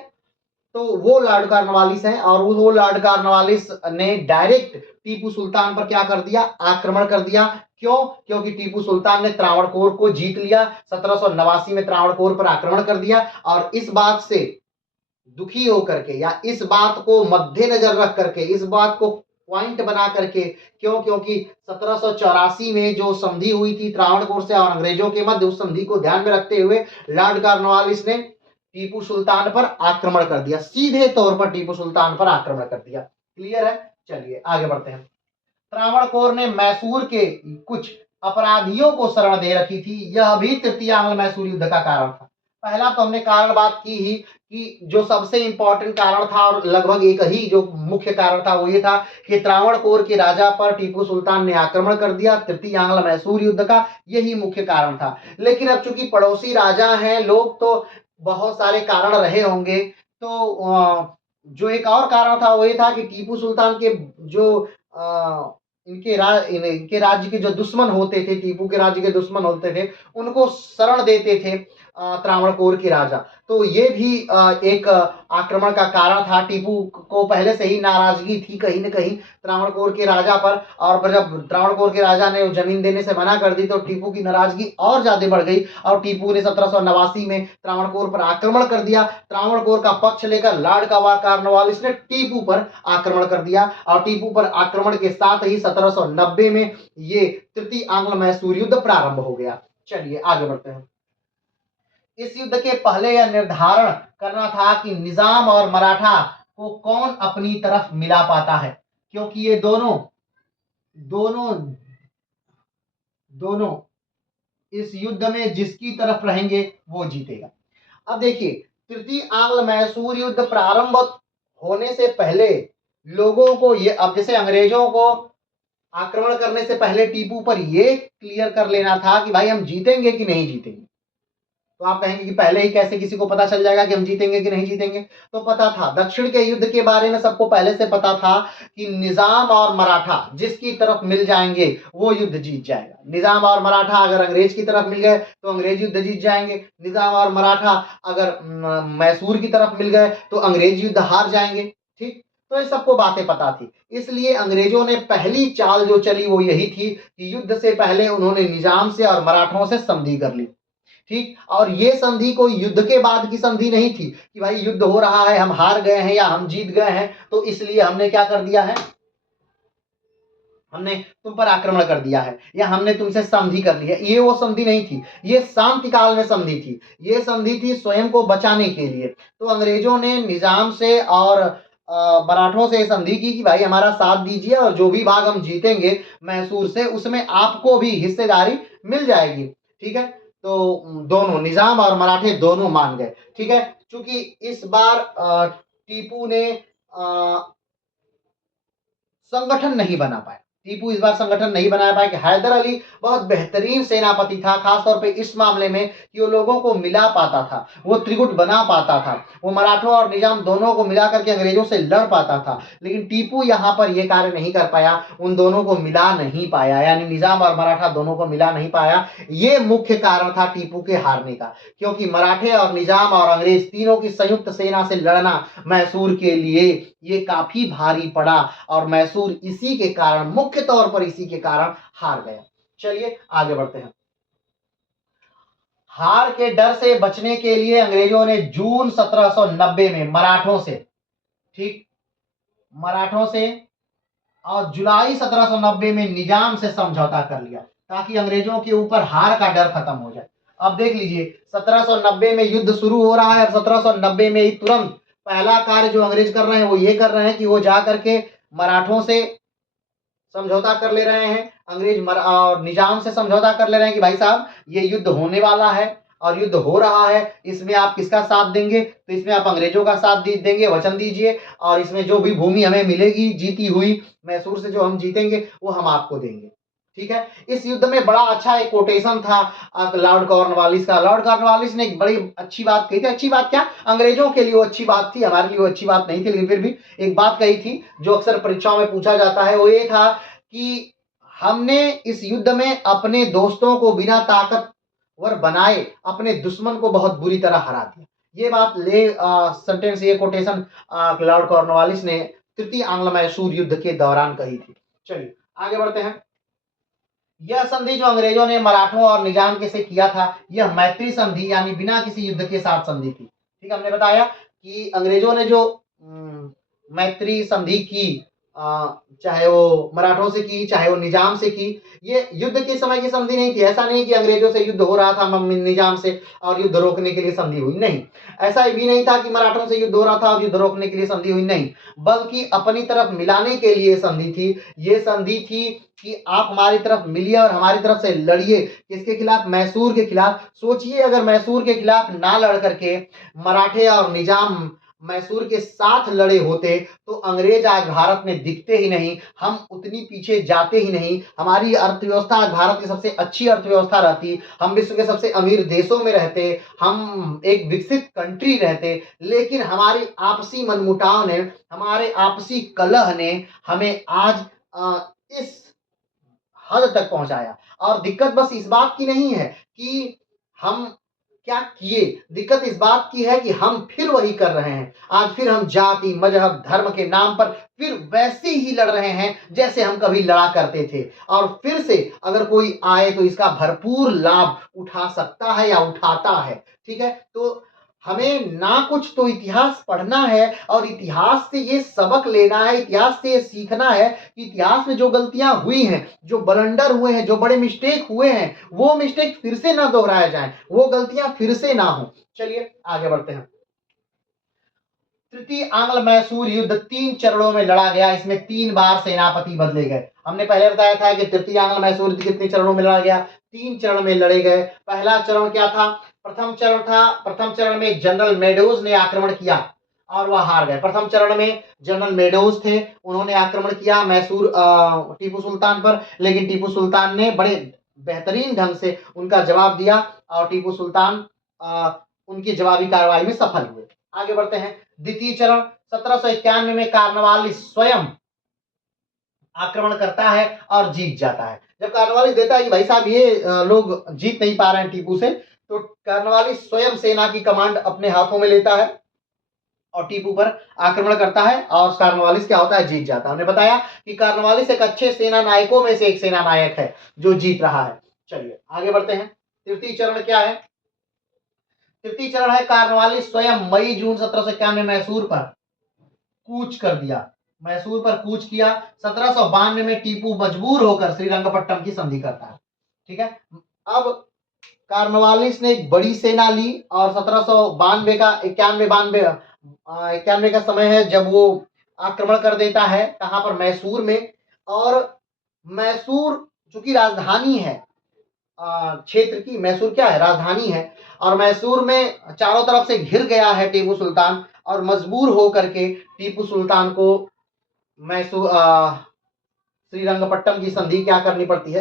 तो वो लॉर्ड कॉर्नवालिस हैं, और वो लॉर्ड कॉर्नवालिस ने डायरेक्ट टीपू सुल्तान पर क्या कर दिया? आक्रमण कर दिया। क्यों? क्योंकि टीपू सुल्तान ने त्रावणकोर को जीत लिया। 1789 में त्रावणकोर पर आक्रमण कर दिया, और इस बात से दुखी होकर के, या इस बात को मद्देनजर रख करके, इस बात को पॉइंट बना करके, क्यों? क्योंकि 1784 में जो संधि हुई थी त्रावणकोर से और अंग्रेजों के मध्य, उस संधि को ध्यान में रखते हुए लॉर्ड कॉर्नवालिस ने टीपू सुल्तान पर आक्रमण कर दिया। सीधे तौर पर टीपू सुल्तान पर आक्रमण कर दिया। क्लियर है? चलिए आगे बढ़ते हैं। त्रावणकोर ने मैसूर के कुछ अपराधियों को शरण दे रखी थी। यह भी तृतीय आंग्ल मैसूर युद्ध का कारण था। पहला तो हमने कारण बात की ही कि जो सबसे इंपॉर्टेंट कारण था और लगभग एक ही जो मुख्य कारण था वो ये था कि त्रावणकोर के राजा पर टीपू सुल्तान ने आक्रमण कर दिया। तृतीय आंग्ल मैसूर युद्ध का यही मुख्य कारण था। लेकिन अब चूंकि पड़ोसी राजा हैं लोग, तो बहुत सारे कारण रहे होंगे। तो जो एक और कारण था वो ये था कि टीपू सुल्तान के जो इनके राज्य के जो दुश्मन होते थे, टीपू के राज्य के दुश्मन होते थे, उनको शरण देते थे त्रावणकोर के राजा। तो ये भी एक आक्रमण का कारण था। टीपू को पहले से ही नाराजगी थी कहीं न कहीं त्रावणकोर के राजा पर, और पर जब त्रावणकोर के राजा ने जमीन देने से मना कर दी तो टीपू की नाराजगी और ज्यादा बढ़ गई और टीपू ने 1789 में त्रावणकोर पर आक्रमण कर दिया। त्रावणकोर का पक्ष लेकर लॉर्ड कॉर्नवालिस ने टीपू पर आक्रमण कर दिया और टीपू पर आक्रमण के साथ ही 1790 में ये तृतीय आंग्ल मैसूर युद्ध प्रारंभ हो गया। चलिए आगे बढ़ते हैं। इस युद्ध के पहले यह निर्धारण करना था कि निजाम और मराठा को कौन अपनी तरफ मिला पाता है, क्योंकि ये दोनों दोनों दोनों इस युद्ध में जिसकी तरफ रहेंगे वो जीतेगा। अब देखिए, तृतीय आंग्ल मैसूर युद्ध प्रारंभ होने से पहले लोगों को ये, अब जैसे अंग्रेजों को आक्रमण करने से पहले टीपू पर ये क्लियर कर लेना था कि भाई हम जीतेंगे कि नहीं जीतेंगे। तो आप कहेंगे कि पहले ही कैसे किसी को पता चल जाएगा कि हम जीतेंगे कि नहीं जीतेंगे? तो पता था, दक्षिण के युद्ध के बारे में सबको पहले से पता था कि निजाम और मराठा जिसकी तरफ मिल जाएंगे वो युद्ध जीत जाएगा। निजाम और मराठा अगर अंग्रेज की तरफ मिल गए तो अंग्रेज युद्ध जीत जाएंगे। निजाम और मराठा अगर मैसूर की तरफ मिल गए तो अंग्रेज युद्ध हार जाएंगे। ठीक, तो ये सबको बातें पता थी। इसलिए अंग्रेजों ने पहली चाल जो चली वो यही थी कि युद्ध से पहले उन्होंने निजाम से और मराठों से संधि कर ली। ठीक, और ये संधि कोई युद्ध के बाद की संधि नहीं थी कि भाई युद्ध हो रहा है, हम हार गए हैं या हम जीत गए हैं तो इसलिए हमने क्या कर दिया है, हमने तुम पर आक्रमण कर दिया है या हमने तुमसे संधि कर ली है। ये वो संधि नहीं थी, ये शांति काल में संधि थी। ये संधि थी स्वयं को बचाने के लिए। तो अंग्रेजों ने निजाम से और मराठों से संधि की कि भाई हमारा साथ दीजिए और जो भी भाग हम जीतेंगे मैसूर से उसमें आपको भी हिस्सेदारी मिल जाएगी। ठीक है, तो दोनों निजाम और मराठे दोनों मान गए। ठीक है, क्योंकि इस बार टीपू ने संगठन नहीं बना पाया। टीपू इस बार संगठन नहीं बना पाया कि हैदर अली बहुत बेहतरीन सेनापति था, खासतौर पे इस मामले में कि वो लोगों को मिला पाता था, वो त्रिगुट बना पाता था, वो मराठों और निजाम दोनों को मिला करके अंग्रेजों से लड़ पाता था। लेकिन टीपू यहाँ पर यह कार्य नहीं कर पाया, उन दोनों को मिला नहीं पाया, यानी निजाम और मराठा दोनों को मिला नहीं पाया। ये मुख्य कारण था टीपू के हारने का, क्योंकि मराठे और निजाम और अंग्रेज तीनों की संयुक्त सेना से लड़ना मैसूर के लिए ये काफी भारी पड़ा और मैसूर इसी के कारण, मुख्य तौर पर इसी के कारण हार गया। चलिए आगे बढ़ते हैं। हार के डर से बचने के लिए अंग्रेजों ने जून 1790 में मराठों से, ठीक, मराठों से और जुलाई 1790 में निजाम से समझौता कर लिया ताकि अंग्रेजों के ऊपर हार का डर खत्म हो जाए। अब देख लीजिए, 1790 में युद्ध शुरू हो रहा है और 1790 में ही तुरंत पहला कार्य जो अंग्रेज कर रहे हैं वो ये कर रहे हैं कि वो जा करके मराठों से समझौता कर ले रहे हैं, अंग्रेज और निजाम से समझौता कर ले रहे हैं कि भाई साहब ये युद्ध होने वाला है और युद्ध हो रहा है, इसमें आप किसका साथ देंगे? तो इसमें आप अंग्रेजों का साथ देंगे, वचन दीजिए, और इसमें जो भी भूमि हमें मिलेगी जीती हुई मैसूर से जो हम जीतेंगे वो हम आपको देंगे। ठीक है, इस युद्ध में बड़ा अच्छा एक कोटेशन था लॉर्ड कॉर्नवालिस का। लॉर्ड कॉर्नवालिस ने एक बड़ी अच्छी बात कही थी। अच्छी बात क्या, अंग्रेजों के लिए वो अच्छी बात थी, हमारे लिए वो अच्छी बात नहीं थी, लेकिन फिर भी एक बात कही थी जो अक्सर परीक्षाओं में पूछा जाता है। वो ये था कि हमने इस युद्ध में अपने दोस्तों को बिना ताकतवर बनाए अपने दुश्मन को बहुत बुरी तरह हरा दिया। ये बात सेंटेंस, ये कोटेशन लॉर्ड कॉर्नवालिस ने तृतीय आंग्ल मैसूर युद्ध के दौरान कही थी। चलिए आगे बढ़ते हैं। यह संधि जो अंग्रेजों ने मराठों और निजाम के से किया था, यह मैत्री संधि यानी बिना किसी युद्ध के साथ संधि थी। ठीक, हमने बताया कि अंग्रेजों ने जो मैत्री संधि की चाहे वो मराठों से की, चाहे वो निजाम से की। ये युद्ध के समय की संधि नहीं थी। ऐसा नहीं कि अंग्रेजों से युद्ध हो रहा था निजाम से और युद्ध रोकने के लिए संधि हुई, नहीं। ऐसा भी नहीं था कि मराठों से युद्ध हो रहा था और युद्ध रोकने के लिए संधि हुई, नहीं। बल्कि अपनी तरफ मिलाने के लिए संधि थी। ये संधि थी कि आप हमारी तरफ मिलिए और हमारी तरफ से लड़िए। किसके खिलाफ? मैसूर के खिलाफ। सोचिए, अगर मैसूर के खिलाफ ना लड़ करके मराठे और निजाम मैसूर के साथ लड़े होते तो अंग्रेज आज भारत में दिखते ही नहीं, हम उतनी पीछे जाते ही नहीं, हमारी अर्थव्यवस्था आज भारत की सबसे अच्छी अर्थव्यवस्था रहती, हम विश्व के सबसे अमीर देशों में रहते, हम एक विकसित कंट्री रहते। लेकिन हमारी आपसी मनमुटाव ने, हमारे आपसी कलह ने हमें आज इस हद तक पहुंचाया। और दिक्कत बस इस बात की नहीं है कि हम क्या किए, दिक्कत इस बात की है कि हम फिर वही कर रहे हैं। आज फिर हम जाति, मजहब, धर्म के नाम पर फिर वैसे ही लड़ रहे हैं जैसे हम कभी लड़ा करते थे। और फिर से अगर कोई आए तो इसका भरपूर लाभ उठा सकता है या उठाता है। ठीक है, तो हमें ना कुछ तो इतिहास पढ़ना है और इतिहास से ये सबक लेना है, इतिहास से ये सीखना है कि इतिहास में जो गलतियां हुई हैं, जो ब्लंडर हुए हैं, जो बड़े मिस्टेक हुए हैं, वो मिस्टेक फिर से ना दोहराया जाए, वो गलतियां फिर से ना हो। चलिए आगे बढ़ते हैं। तृतीय आंग्ल मैसूर युद्ध 3 चरणों में लड़ा गया। इसमें 3 बार सेनापति बदले गए। हमने पहले बताया था कि तृतीय आंग्ल मैसूर युद्ध कितने चरणों में लड़ा गया? 3 चरण में लड़े गए। पहला चरण क्या था? प्रथम चरण में जनरल मेडोज ने आक्रमण किया और वह हार गए। प्रथम चरण में जनरल मेडोज थे, उन्होंने आक्रमण किया मैसूर टीपू सुल्तान पर, लेकिन टीपू सुल्तान ने बड़े बेहतरीन ढंग से उनका जवाब दिया और टीपू सुल्तान उनकी जवाबी कार्रवाई में सफल हुए। आगे बढ़ते हैं। द्वितीय चरण 1791 में कार्नवालिस स्वयं आक्रमण करता है और जीत जाता है। जब कार्नवालिस देता है कि भाई साहब ये लोग जीत नहीं पा रहे हैं टीपू से, तो कार्नवालिस स्वयं सेना की कमांड अपने हाथों में लेता है और टीपू पर आक्रमण करता है और कार्नवालिस क्या होता है? जीत जाता है। हमने बताया कि कार्नवालिस एक अच्छे सेना नायकों में से एक सेना नायक है जो जीत रहा है। चलिए आगे बढ़ते हैं। तृतीय चरण क्या है? तृतीय चरण है कार्नवालिस स्वयं मई जून 1791 में मैसूर पर कूच कर दिया, मैसूर पर कूच किया। 1792 में टीपू मजबूर होकर श्रीरंगपट्टम की संधि करता है। ठीक है, अब कार्नवालिस ने एक बड़ी सेना ली और 1792 का 91 का समय है जब वो आक्रमण कर देता है। कहां पर? मैसूर में। और मैसूर चूंकि राजधानी है क्षेत्र की, मैसूर क्या है? राजधानी है। और मैसूर में चारों तरफ से घिर गया है टीपू सुल्तान और मजबूर होकर के टीपू सुल्तान को मैसूर श्रीरंगपट्टम की संधि क्या करनी पड़ती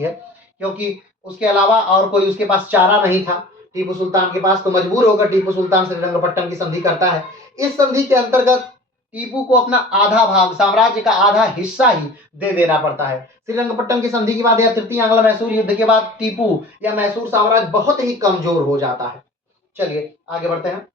है क्योंकि उसके अलावा और कोई उसके पास चारा नहीं था टीपू सुल्तान के पास। तो मजबूर होकर टीपू सुल्तान श्रीरंगपट्टम की संधि करता है। इस संधि के अंतर्गत टीपू को अपना आधा भाग, साम्राज्य का आधा हिस्सा ही दे देना पड़ता है। श्रीरंगपट्टम की संधि के बाद या तृतीय आंग्ल मैसूर युद्ध के बाद टीपू या मैसूर साम्राज्य बहुत ही कमजोर हो जाता है। चलिए आगे बढ़ते हैं।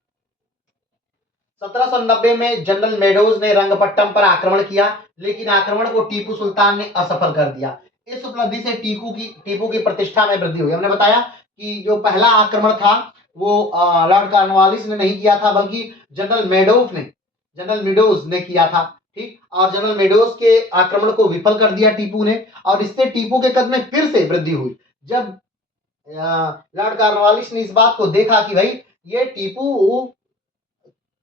1790 में जनरल मेडोज ने रंगपट्टम पर आक्रमण किया, लेकिन आक्रमण को टीपू सुल्तान ने असफल कर दिया। इस उपलब्धि से टीपू की प्रतिष्ठा में वृद्धि हुई। हमने बताया कि जो पहला आक्रमण था वो लॉर्ड कॉर्नवालिस ने नहीं किया था, बल्कि जनरल मेडोज ने किया था। ठीक, और जनरल मेडोज के आक्रमण को विफल कर दिया टीपू ने और इससे टीपू के कद में फिर से वृद्धि हुई। जब लॉर्ड कॉर्नवालिस ने इस बात को देखा कि भाई ये टीपू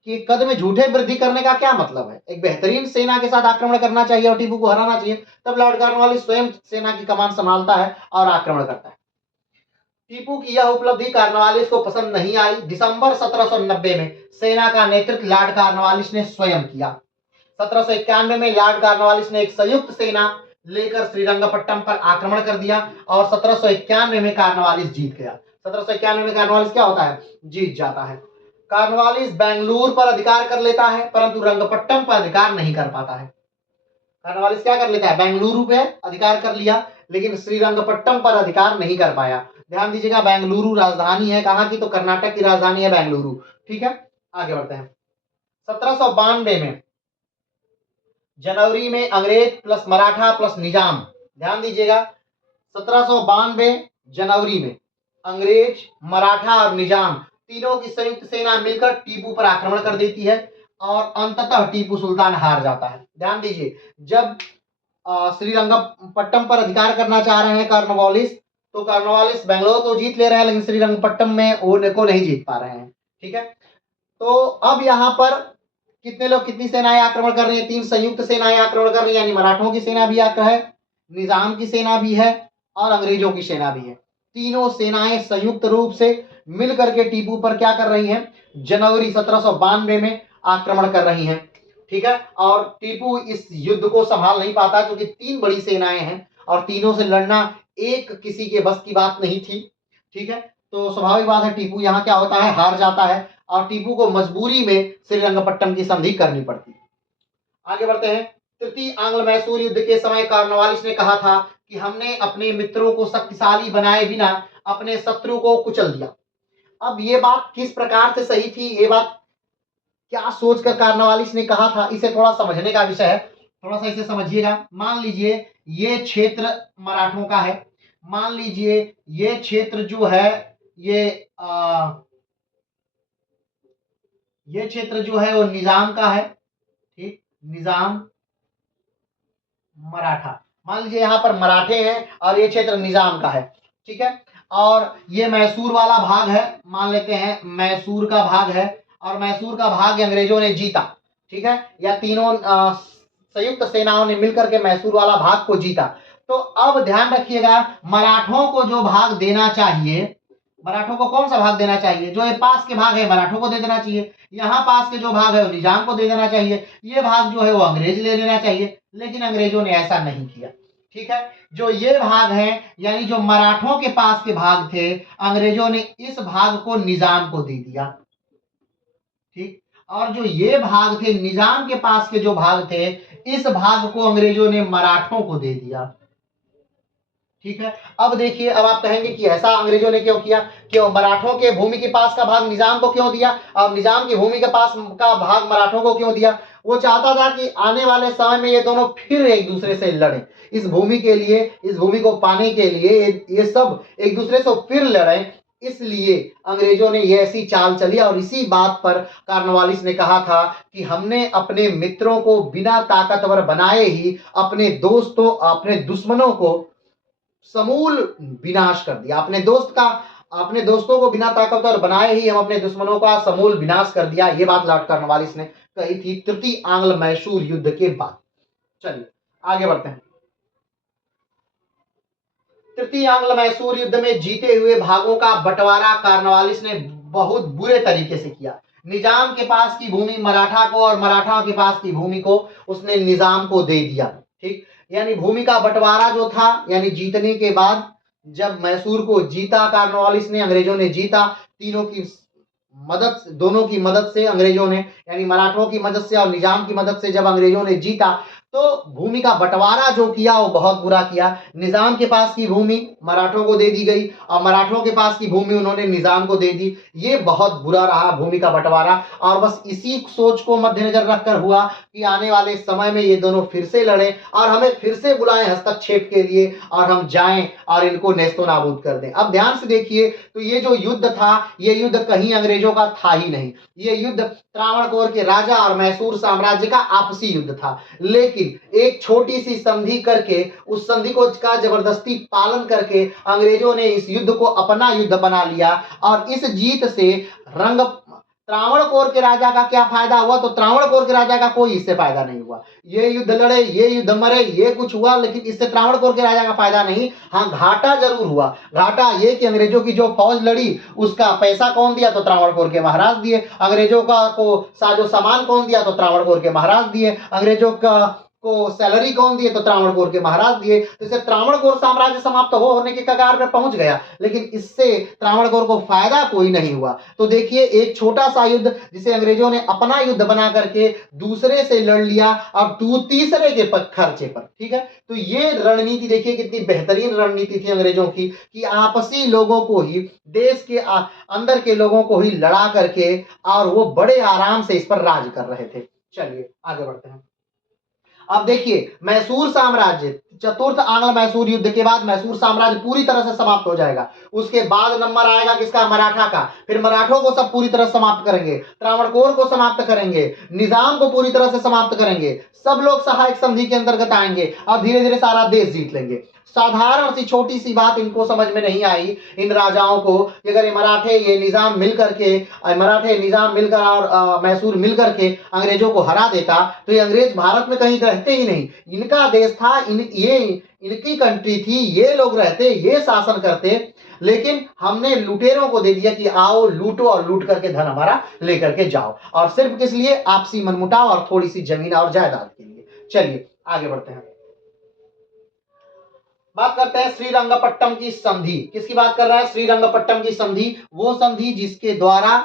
कि कद में झूठे वृद्धि करने का क्या मतलब है, एक बेहतरीन सेना के साथ आक्रमण करना चाहिए और टीपू को हराना चाहिए। तब लॉर्ड कॉर्नवालिस स्वयं सेना की कमान संभालता है और आक्रमण करता है। टीपू की यह उपलब्धि कॉर्नवालिस को पसंद नहीं आई। दिसंबर 1790 में सेना का नेतृत्व लॉर्ड कॉर्नवालिस ने स्वयं किया। 1791 में लॉर्ड कॉर्नवालिस ने एक संयुक्त सेना लेकर श्रीरंगपट्टम पर आक्रमण कर दिया और 1791 में कॉर्नवालिस जीत गया। 1791 में कॉर्नवालिस क्या होता है? जीत जाता है। कॉर्नवालिस बेंगलुरु पर अधिकार कर लेता है परंतु रंगपट्टम पर अधिकार नहीं कर पाता है। कॉर्नवालिस क्या कर लेता है? बेंगलुरु पे अधिकार कर लिया लेकिन श्रीरंगपट्टम पर अधिकार नहीं कर पाया। ध्यान दीजिएगा, बेंगलुरु राजधानी है कहाँ की? तो कर्नाटक की राजधानी है बेंगलुरु। ठीक है, आगे बढ़ते हैं। 1792 में जनवरी में अंग्रेज प्लस मराठा प्लस निजाम, ध्यान दीजिएगा 1792 जनवरी में अंग्रेज, मराठा और निजाम तीनों की संयुक्त सेना मिलकर टीपू पर आक्रमण कर देती है और अंततः टीपू सुल्तान हार जाता है। ध्यान दीजिए, जब श्रीरंगपट्टम पर अधिकार करना चाह रहे हैं कॉर्नवालिस, तो कॉर्नवालिस बेंगलोर तो जीत ले रहे हैं लेकिन श्रीरंगपट्टम में उनको नहीं जीत पा रहे हैं। ठीक है, तो अब यहाँ पर कितने लोग, कितनी सेनाएं आक्रमण कर रही हैं? 3 संयुक्त सेनाएं आक्रमण कर रही है, यानी मराठों की सेना भी आकर है, निजाम की सेना भी है और अंग्रेजों की सेना भी है। तीनों सेनाएं संयुक्त रूप से मिलकर के टीपू पर क्या कर रही हैं? जनवरी 1792 में आक्रमण कर रही हैं। ठीक है, और टीपू इस युद्ध को संभाल नहीं पाता क्योंकि 3 बड़ी सेनाएं हैं और तीनों से लड़ना एक किसी के बस की बात नहीं थी। ठीक है, तो स्वाभाविक बात है टीपू यहाँ क्या होता है? हार जाता है और टीपू को मजबूरी में श्रीरंगपट्टम की संधि करनी पड़ती। आगे बढ़ते हैं। तृतीय आंग्ल मैसूर युद्ध के समय कॉर्नवालिस ने कहा था कि हमने अपने मित्रों को शक्तिशाली बनाए बिना अपने शत्रु को कुचल दिया। अब ये बात किस प्रकार से सही थी, ये बात क्या सोचकर कॉर्नवालिस ने कहा था, इसे थोड़ा समझने का विषय है। थोड़ा सा इसे समझिएगा। मान लीजिए ये क्षेत्र मराठों का है, मान लीजिए ये क्षेत्र जो है ये क्षेत्र जो है वो निजाम का है। ठीक, निजाम मराठा, मान लीजिए यहाँ पर मराठे हैं और ये क्षेत्र निजाम का है। ठीक है, और ये मैसूर वाला भाग है, मान लेते हैं मैसूर का भाग है और मैसूर का भाग अंग्रेजों ने जीता। ठीक है, या तीनों संयुक्त सेनाओं ने मिलकर के मैसूर वाला भाग को जीता। तो अब ध्यान रखिएगा, मराठों को जो भाग देना चाहिए, मराठों को कौन सा भाग देना चाहिए? जो ये पास के भाग है मराठों को दे देना चाहिए, यहाँ पास के जो भाग है वो निजाम को दे देना चाहिए, ये भाग जो है वो अंग्रेज ले लेना चाहिए, लेकिन अंग्रेजों ने ऐसा नहीं किया। ठीक है, जो ये भाग है यानी जो मराठों के पास के भाग थे, अंग्रेजों ने इस भाग को निजाम को दे दिया। ठीक, और जो ये भाग थे निजाम के पास के जो भाग थे, इस भाग को अंग्रेजों ने मराठों को दे दिया। ठीक है, अब देखिए, अब आप कहेंगे कि ऐसा अंग्रेजों ने क्यों किया? क्यों मराठों के भूमि के पास का भाग निजाम को क्यों दिया और निजाम की भूमि के पास का भाग मराठों को क्यों दिया? वो चाहता था कि आने वाले समय में ये दोनों फिर एक दूसरे से लड़ें, इस भूमि के लिए, इस भूमि को पाने के लिए ये सब एक दूसरे से फिर लड़ें। इसलिए अंग्रेजों ने ये ऐसी चाल चली और इसी बात पर कॉर्नवालिस ने कहा था कि हमने अपने मित्रों को बिना ताकतवर बनाए ही अपने दोस्तों, अपने दुश्मनों को समूल विनाश कर दिया। अपने दोस्तों को बिना ताकतवर बनाए ही हम अपने दुश्मनों का समूल विनाश कर दिया। ये बात लॉर्ड कॉर्नवालिस ने कही थी तृतीय आंग्ल मैसूर युद्ध के बाद। चलिए आगे बढ़ते हैं। तृतीय आंग्ल मैसूर युद्ध में जीते हुए भागों का बंटवारा कॉर्नवालिस ने बहुत बुरे तरीके से किया। निजाम के पास की भूमि मराठा को और मराठा के पास की भूमि को उसने निजाम को दे दिया। ठीक, यानी भूमि का बंटवारा जो था, यानी जीतने के बाद जब मैसूर को जीता कॉर्नवालिस ने, अंग्रेजों ने जीता, तीनों की मदद, दोनों की मदद से अंग्रेजों ने, यानी मराठों की मदद से और निजाम की मदद से जब अंग्रेजों ने जीता, तो भूमि का बंटवारा जो किया वो बहुत बुरा किया। निजाम के पास की भूमि मराठों को दे दी गई और मराठों के पास की भूमि उन्होंने निजाम को दे दी। ये बहुत बुरा रहा भूमि का बंटवारा, और बस इसी सोच को मद्देनजर रखकर हुआ कि आने वाले समय में ये दोनों फिर से लड़ें और हमें फिर से बुलाएं हस्तक्षेप के लिए और हम जाएं और इनको नेस्तो नाबूद कर दें। अब ध्यान से देखिए, तो ये जो युद्ध था, ये युद्ध कहीं अंग्रेजों का था ही नहीं। ये युद्ध त्रावणकोर के राजा और मैसूर साम्राज्य का आपसी युद्ध था। लेकिन एक छोटी सी संधि करके, उस संधि को का जबरदस्ती पालन करके अंग्रेजों ने इस युद्ध को अपना युद्ध बना लिया और इस जीत से त्रावणकोर के राजा का क्या फायदा हुआ? तो त्रावणकोर के राजा का कोई इससे फायदा नहीं हुआ। ये युद्ध लड़े, ये युद्ध मरे, ये कुछ हुआ, लेकिन इससे त्रावणकोर के राजा का फायदा नहीं। हाँ, घाटा जरूर हुआ। घाटा ये कि अंग्रेजों की जो फौज लड़ी उसका पैसा कौन दिया? तो त्रावणकोर के महाराज दिए। अंग्रेजों का को साजो सामान कौन दिया? तो त्रावणकोर के महाराज दिए। अंग्रेजों का को सैलरी कौन दिए? तो त्रावणकोर के महाराज दिए। तो इससे त्रावणकोर साम्राज्य समाप्त होने के कगार पर पहुंच गया, लेकिन इससे त्रावणकोर को फायदा कोई नहीं हुआ। तो देखिए, एक छोटा सा युद्ध जिसे अंग्रेजों ने अपना युद्ध बना करके दूसरे से लड़ लिया और तीसरे के खर्चे पर। ठीक है, तो ये रणनीति देखिए कितनी बेहतरीन रणनीति थी अंग्रेजों की, कि आपसी लोगों को ही, देश के अंदर के लोगों को ही लड़ा करके और वो बड़े आराम से इस पर राज कर रहे थे। चलिए आगे बढ़ते हैं। अब देखिए, मैसूर साम्राज्य, चतुर्थ आंग्ल मैसूर युद्ध के बाद मैसूर साम्राज्य पूरी तरह से समाप्त हो जाएगा। उसके बाद नंबर आएगा किसका? मराठा का। फिर मराठों को सब पूरी तरह समाप्त करेंगे, त्रावणकोर को समाप्त करेंगे, निजाम को पूरी तरह से समाप्त करेंगे, सब लोग सहायक संधि के अंतर्गत आएंगे और धीरे धीरे सारा देश जीत लेंगे। साधारण सी छोटी सी बात इनको समझ में नहीं आई, इन राजाओं को, कि अगर ये मराठे, ये निजाम मिल करके, मराठे निजाम मिलकर और मैसूर मिल करके अंग्रेजों को हरा देता तो ये अंग्रेज भारत में कहीं रहते ही नहीं। इनका देश था, ये इनकी कंट्री थी, ये लोग रहते, ये शासन करते, लेकिन हमने लुटेरों को दे दिया कि आओ लूटो और लूट करके धन हमारा लेकर के जाओ, और सिर्फ किस लिए? आपसी मनमुटाव और थोड़ी सी जमीन और जायदाद के लिए। चलिए आगे बढ़ते हैं, बात करते हैं श्रीरंगपट्टम की संधि। किसकी बात कर रहा है? श्रीरंगपट्टम की संधि, वो संधि जिसके द्वारा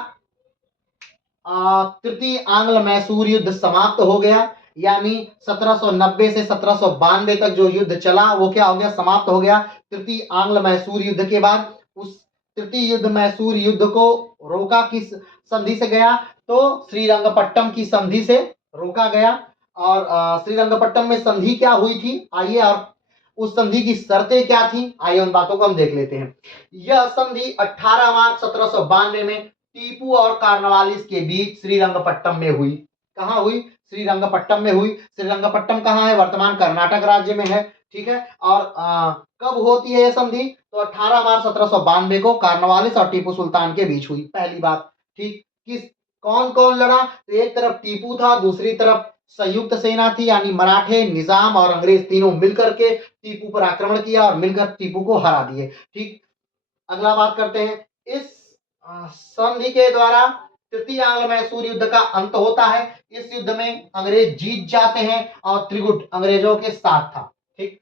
तृतीय आंग्ल मैसूर युद्ध समाप्त हो गया, यानी 1790 से 1792 तक जो युद्ध चला वो क्या हो गया? समाप्त हो गया। तृतीय आंग्ल मैसूर युद्ध के बाद उस तृतीय युद्ध मैसूर युद्ध को रोका किस संधि से गया? तो श्रीरंगपट्टम की संधि से रोका गया। और श्रीरंगपट्टम में संधि क्या हुई थी, आइए, और उस संधि की शर्तें क्या थी, आइए उन बातों को हम देख लेते हैं। यह संधि 18 मार्च 1792 में टीपू और कार्नवालिस के बीच श्रीरंगपट्टम में हुई। कहाँ हुई? श्रीरंगपट्टम में हुई। श्रीरंगपट्टम कहाँ है? वर्तमान कर्नाटक राज्य में है, ठीक है। और कब होती है यह संधि? तो 18 मार्च 1792 को कार्नवालिस और टीपू सुल्तान के बीच हुई। पहली बात, ठीक। कौन कौन लड़ा? तो एक तरफ टीपू था, दूसरी तरफ संयुक्त सेना थी, यानी मराठे, निजाम और अंग्रेज तीनों मिलकर के टीपू पर आक्रमण किया और मिलकर टीपू को हरा दिए, ठीक। अगला बात करते हैं, इस संधि के द्वारा तृतीय आंग्ल मैसूर युद्ध का अंत होता है। इस युद्ध में अंग्रेज जीत जाते हैं और त्रिगुट अंग्रेजों के साथ था, ठीक।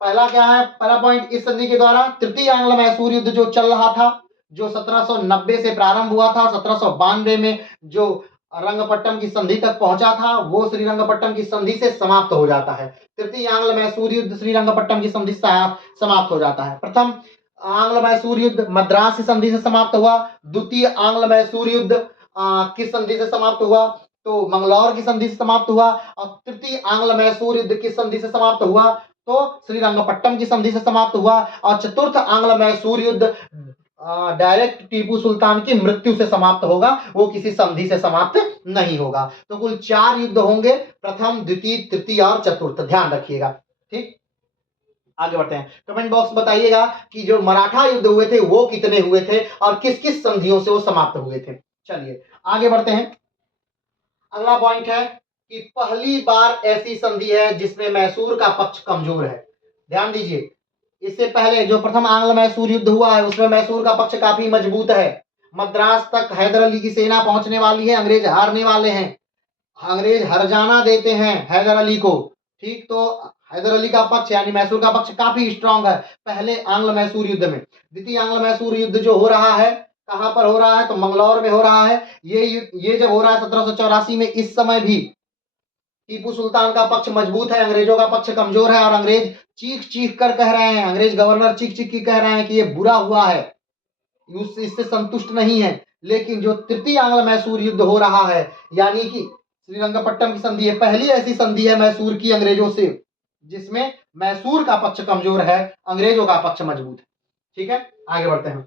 पहला क्या है? पहला पॉइंट, इस संधि के द्वारा तृतीय आंग्ल मैसूर युद्ध जो चल रहा था, जो 1790 से प्रारंभ हुआ था, 1792 में जो रंगपट्टम की संधि तक पहुंचा था, वो श्रीरंगपट्टम की संधि से समाप्त हो जाता है। तृतीय आंग्ल मैसूर युद्ध श्रीरंगपट्टम की संधि से समाप्त हो जाता है। प्रथम आंग्ल मैसूर युद्ध मद्रास की संधि से समाप्त हुआ। द्वितीय आंग्ल मैसूर युद्ध किस संधि से समाप्त हुआ? तो मंगलौर की संधि से समाप्त हुआ। और तृतीय आंग्ल मैसूर युद्ध किस संधि से समाप्त हुआ? तो श्रीरंगपट्टम की संधि से समाप्त हुआ। और चतुर्थ आंग्ल मैसूर युद्ध डायरेक्ट टीपू सुल्तान की मृत्यु से समाप्त होगा, वो किसी संधि से समाप्त नहीं होगा। तो कुल 4 युद्ध होंगे, प्रथम, द्वितीय, तृतीय और चतुर्थ, ध्यान रखिएगा, ठीक। आगे बढ़ते हैं, कमेंट बॉक्स बताइएगा कि जो मराठा युद्ध हुए थे वो कितने हुए थे और किस किस संधियों से वो समाप्त हुए थे। चलिए आगे बढ़ते हैं। अगला पॉइंट है कि पहली बार ऐसी संधि है जिसमें मैसूर का पक्ष कमजोर है। ध्यान दीजिए, इससे पहले जो प्रथम आंग्ल मैसूर युद्ध हुआ है उसमें मैसूर का पक्ष काफी मजबूत है। मद्रास तक हैदर अली की सेना पहुंचने वाली है, अंग्रेज हारने वाले हैं, अंग्रेज हरजाना देते हैं हैदर अली को, ठीक। तो हैदर अली का पक्ष यानी मैसूर का पक्ष काफी स्ट्रांग है पहले आंग्ल मैसूर युद्ध में। द्वितीय आंग्ल मैसूर युद्ध जो हो रहा है, कहां पर हो रहा है? तो मंगलौर में हो रहा है। ये जब हो रहा है 1784 में, इस समय भी टीपू सुल्तान का पक्ष मजबूत है, अंग्रेजों का पक्ष कमजोर है, और अंग्रेज चीख चीख कर कह रहे हैं, अंग्रेज गवर्नर चीख चीख कर कह रहे हैं कि ये बुरा हुआ है, इससे संतुष्ट नहीं है। लेकिन जो तृतीय आंग्ल मैसूर युद्ध हो रहा है, यानी कि श्रीरंगपट्टम की संधि है, पहली ऐसी संधि है मैसूर की अंग्रेजों से जिसमें मैसूर का पक्ष कमजोर है, अंग्रेजों का पक्ष मजबूत है, ठीक है। आगे बढ़ते हैं,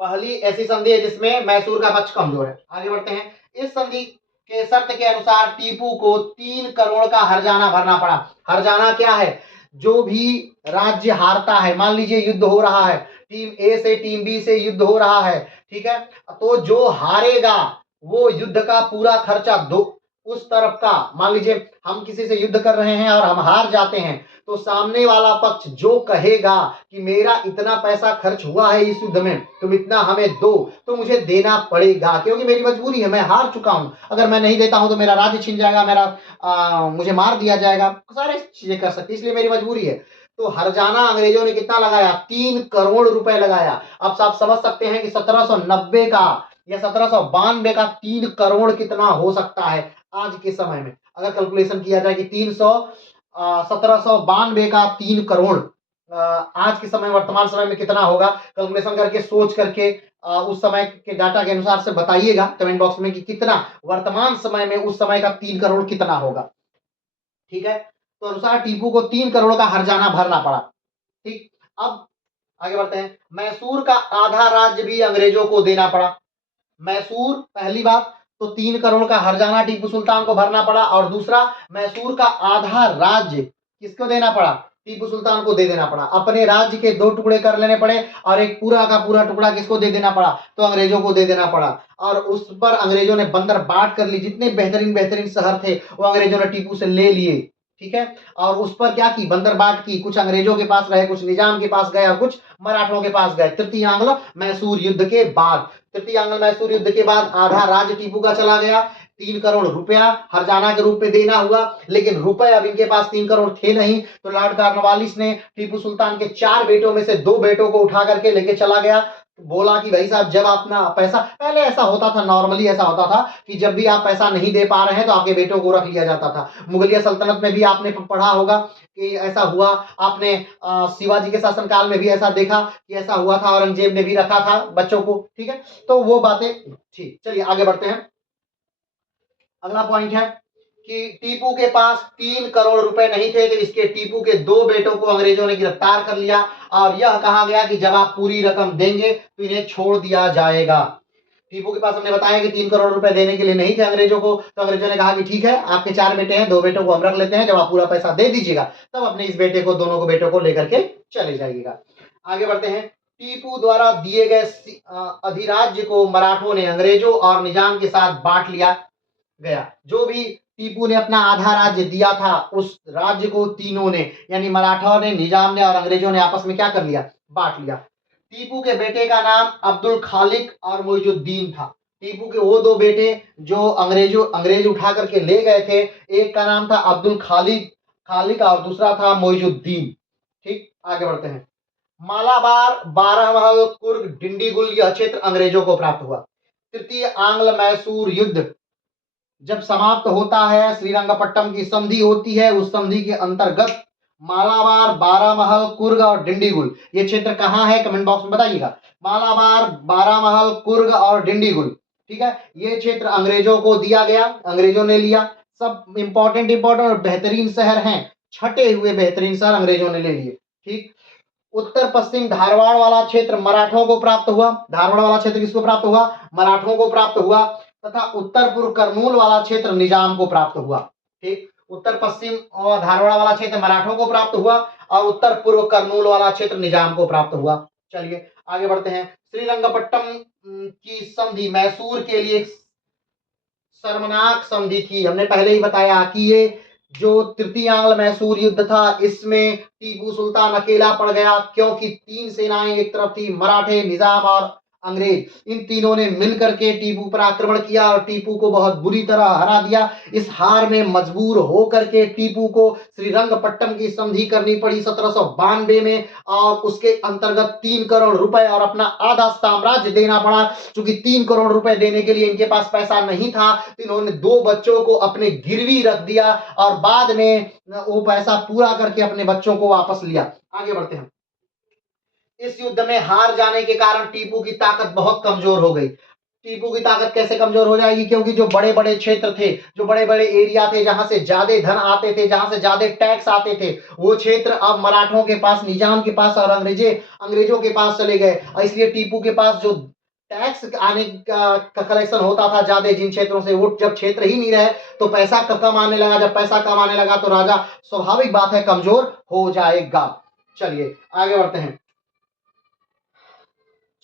पहली ऐसी संधि है जिसमें मैसूर का पक्ष कमजोर है। आगे बढ़ते हैं, इस संधि के शर्त के अनुसार टीपू को 3 करोड़ का हरजाना भरना पड़ा। हरजाना क्या है? जो भी राज्य हारता है, मान लीजिए युद्ध हो रहा है, टीम ए से टीम बी से युद्ध हो रहा है, ठीक है, तो जो हारेगा वो युद्ध का पूरा खर्चा दो, उस तरफ का, मान लीजिए हम किसी से युद्ध कर रहे हैं और हम हार जाते हैं, तो सामने वाला पक्ष जो कहेगा कि मेरा इतना पैसा खर्च हुआ है इस युद्ध में, तुम इतना हमें दो, तो मुझे देना पड़ेगा, क्योंकि मेरी मजबूरी है, मैं हार चुका हूं, अगर मैं नहीं देता हूं तो मेरा राज्य छिन जाएगा, मुझे मार दिया जाएगा, सारे चीजें कर सकती, इसलिए मेरी मजबूरी है। तो हरजाना अंग्रेजों ने कितना लगाया? 3 करोड़ रुपए लगाया। अब आप समझ सकते हैं कि 1790 का या 1792 का 3 करोड़ कितना हो सकता है आज के समय में। अगर कैलकुलेशन किया जाए कि 1792 का 3 करोड़ आज के समय, वर्तमान समय में कितना होगा, कैलकुलेशन करके, सोच करके उस समय के डाटा के अनुसार से बताइएगा कमेंट बॉक्स में कि कितना वर्तमान समय में उस समय का 3 करोड़ कितना होगा। ठीक है। तो अनुसार टीपू को 3 करोड़ का हर्जाना भरना पड़ा। ठीक, अब आगे बढ़ते हैं। मैसूर का आधा राज्य भी अंग्रेजों को देना पड़ा। मैसूर पहली बात तो 3 करोड़ का हर्जाना टीपू सुल्तान को भरना पड़ा, और दूसरा मैसूर का आधा राज्य किसको देना पड़ा? टीपू सुल्तान को दे देना पड़ा। अपने राज्य के 2 टुकड़े कर लेने पड़े और एक पूरा का पूरा टुकड़ा किसको दे देना पड़ा? तो अंग्रेजों को दे देना पड़ा। और उस पर अंग्रेजों ने बंदर बांट कर ली। जितने बेहतरीन बेहतरीन शहर थे वो अंग्रेजों ने टीपू से ले लिए। ठीक है, और उस पर क्या की? बंदर बांट की। कुछ अंग्रेजों के पास रहे, कुछ निजाम के पास गए और कुछ मराठों के पास गए। तृतीय आंग्ल मैसूर युद्ध के बाद, तृतीय आंग्ल मैसूर युद्ध के बाद आधा राज्य टीपू का चला गया। 3 करोड़ रुपया हरजाना के रूप में देना हुआ, लेकिन रुपए अब इनके पास 3 करोड़ थे नहीं। तो लॉर्ड कॉर्नवालिस ने टीपू सुल्तान के 4 बेटों में से 2 बेटों को उठा करके लेके चला गया। बोला कि भाई साहब, जब अपना पैसा, पहले ऐसा होता था, नॉर्मली ऐसा होता था कि जब भी आप पैसा नहीं दे पा रहे हैं तो आपके बेटों को रख लिया जाता था। मुगलिया सल्तनत में भी आपने पढ़ा होगा कि ऐसा हुआ। आपने शिवाजी के शासनकाल में भी ऐसा देखा कि ऐसा हुआ था। औरंगजेब ने भी रखा था बच्चों को। ठीक है, तो वो बातें ठीक। चलिए आगे बढ़ते हैं। अगला पॉइंट है कि टीपू के पास 3 करोड़ रुपए नहीं थे, तो इसके टीपू के 2 बेटों को अंग्रेजों ने गिरफ्तार कर लिया और यह कहा गया कि जब आप पूरी रकम देंगे तो इन्हें छोड़ दिया जाएगा। टीपू के पास हमने बताया कि 3 करोड़ रुपए देने के लिए नहीं थे अंग्रेजों को, तो अंग्रेजों ने कहा कि ठीक है, आपके 4 बेटे हैं, 2 बेटों को हम रख लेते हैं, जब आप पूरा पैसा दे दीजिएगा तब अपने इस बेटे को, दोनों को बेटों को लेकर के चले जाइएगा। आगे बढ़ते हैं। टीपू द्वारा दिए गए अधिराज्य को मराठों ने अंग्रेजों और निजाम के साथ बांट लिया गया। जो भी टीपू ने अपना आधा राज्य दिया था, उस राज्य को तीनों ने, यानी मराठा ने, निजाम ने और अंग्रेजों ने आपस में क्या कर लिया? बांट लिया। टीपू के बेटे का नाम अब्दुल खालिक और मुइजुद्दीन था। टीपू के वो 2 बेटे जो अंग्रेज उठा करके ले गए थे, एक का नाम था अब्दुल खालिक और दूसरा था मुइजुद्दीन। ठीक, आगे बढ़ते हैं। मालाबार, बारामहल, कुर्ग, डिंडीगुल यह क्षेत्र अंग्रेजों को प्राप्त हुआ। तृतीय आंग्ल मैसूर युद्ध जब समाप्त होता है, श्रीरंगपट्टम की संधि होती है, उस संधि के अंतर्गत मालाबार, बारामहल, कुर्ग और डिंडीगुल ये क्षेत्र कहाँ है? कमेंट बॉक्स में बताइएगा। मालाबार, बारामहल, कुर्ग और डिंडीगुल, ठीक है, ये क्षेत्र अंग्रेजों को दिया गया, अंग्रेजों ने लिया। सब इंपॉर्टेंट और बेहतरीन शहर हैं, छटे हुए बेहतरीन शहर अंग्रेजों ने ले लिए। ठीक, उत्तर पश्चिम धारवाड़ वाला क्षेत्र मराठों को प्राप्त हुआ। धारवाड़ वाला क्षेत्र किसको प्राप्त हुआ? मराठों को प्राप्त हुआ। तथा उत्तर पूर्व करनूल वाला क्षेत्र निजाम को प्राप्त हुआ। ठीक, उत्तर पश्चिम और धारवाड़ वाला क्षेत्र मराठों को प्राप्त हुआ और उत्तर पूर्व करनूल वाला क्षेत्र निजाम को प्राप्त हुआ। चलिए आगे बढ़ते हैं। श्रीरंगपट्टम की संधि मैसूर के लिए शर्मनाक संधि थी। हमने पहले ही बताया कि ये जो तृतीय आंग्ल मैसूर युद्ध था, इसमें टीपू सुल्तान अकेला पड़ गया, क्योंकि 3 सेनाएं एक तरफ थी, मराठे, निजाम और अंग्रेज। इन तीनों ने मिलकर के टीपू पर आक्रमण किया और टीपू को बहुत बुरी तरह हरा दिया। इस हार में मजबूर होकर के टीपू को श्रीरंगपट्टम की संधि करनी पड़ी 1792 में, और उसके अंतर्गत 3 करोड़ रुपए और अपना आधा साम्राज्य देना पड़ा। क्योंकि 3 करोड़ रुपए देने के लिए इनके पास पैसा नहीं था, तो इन्होंने 2 बच्चों को अपने गिरवी रख दिया और बाद में वो पैसा पूरा करके अपने बच्चों को वापस लिया। आगे बढ़ते हैं। इस युद्ध में हार जाने के कारण टीपू की ताकत बहुत कमजोर हो गई। टीपू की ताकत कैसे कमजोर हो जाएगी? क्योंकि जो बड़े बड़े क्षेत्र थे, जो बड़े बड़े एरिया थे, जहां से ज्यादा धन आते थे, जहां से ज्यादा टैक्स आते थे, वो क्षेत्र अब मराठों के पास, निजाम के पास और अंग्रेजों के पास चले गए। और इसलिए टीपू के पास जो टैक्स आने का कलेक्शन होता था ज्यादा जिन क्षेत्रों से, वो जब क्षेत्र ही नहीं रहे तो पैसा कम आने लगा। जब पैसा कम आने लगा तो राजा, स्वाभाविक बात है, कमजोर हो जाएगा। चलिए आगे बढ़ते हैं।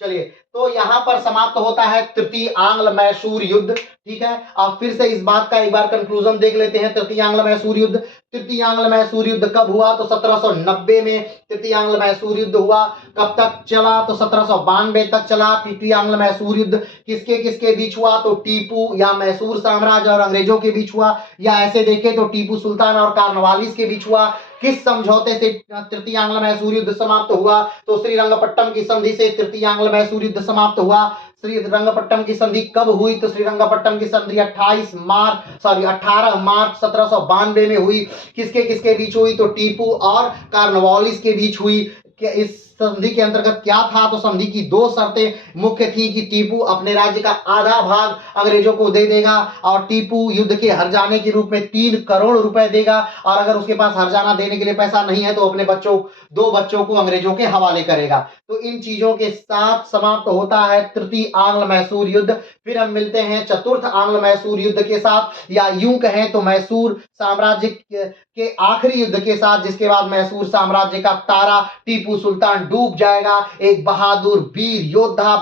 चलिए, तो यहां पर समाप्त होता है तृतीय आंग्ल मैसूर युद्ध। ठीक है, अब फिर से इस बात का एक बार कंक्लूजन देख लेते हैं। तृतीय आंग्ल मैसूर युद्ध, तृतीय आंग्ल मैसूर युद्ध कब हुआ? तो 1790 में तृतीय आंग्ल मैसूर युद्ध हुआ। कब तक चला? तो 1792 तक चला। तृतीय आंग्ल मैसूर युद्ध किसके किसके बीच हुआ? तो टीपू या मैसूर साम्राज्य और अंग्रेजों के बीच हुआ, या ऐसे देखें तो टीपू सुल्तान और कॉर्नवालिस के बीच हुआ। किस समझौते से तृतीय आंग्ल मैसूर युद्ध समाप्त हुआ? तो श्रीरंगपट्टम की संधि से तृतीय आंग्ल मैसूर युद्ध समाप्त हुआ। श्रीरंगपट्टम की संधि कब हुई? तो श्रीरंगपट्टम की संधि 18 मार्च 1792 में हुई। किसके किसके बीच हुई? तो टीपू और कॉर्नवालिस के बीच हुई। इस संधि के अंतर्गत क्या था, तो संधि की 2 शर्तें मुख्य थी कि टीपू अपने राज्य का आधा भाग अंग्रेजों को दे देगा और टीपू युद्ध के हर्जाने के रूप में 3 करोड़ रुपए देगा, और अगर उसके पास हर्जाना देने के लिए पैसा नहीं है तो अपने 2 बच्चों को अंग्रेजों के हवाले करेगा। तो इन चीजों के साथ समाप्त होता है तृतीय आंग्ल मैसूर युद्ध। फिर हम मिलते हैं चतुर्थ आंग्ल मैसूर युद्ध के साथ, या यूं कहें तो मैसूर साम्राज्य के आखिरी युद्ध के साथ, जिसके बाद मैसूर साम्राज्य का तारा टीपू सुल्तान डूब जाएगा। एक बहादुर वीर योद्धा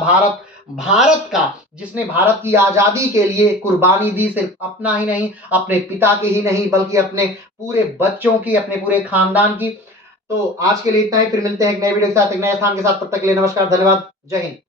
भारत का, जिसने भारत की आजादी के लिए कुर्बानी दी, सिर्फ अपना ही नहीं, अपने पिता की ही नहीं, बल्कि अपने पूरे बच्चों की, अपने पूरे खानदान की। तो आज के लिए इतना ही, फिर मिलते हैं एक नए वीडियो के साथ, एक नए स्थान के साथ। तब तक के लिए नमस्कार, धन्यवाद, जय हिंद।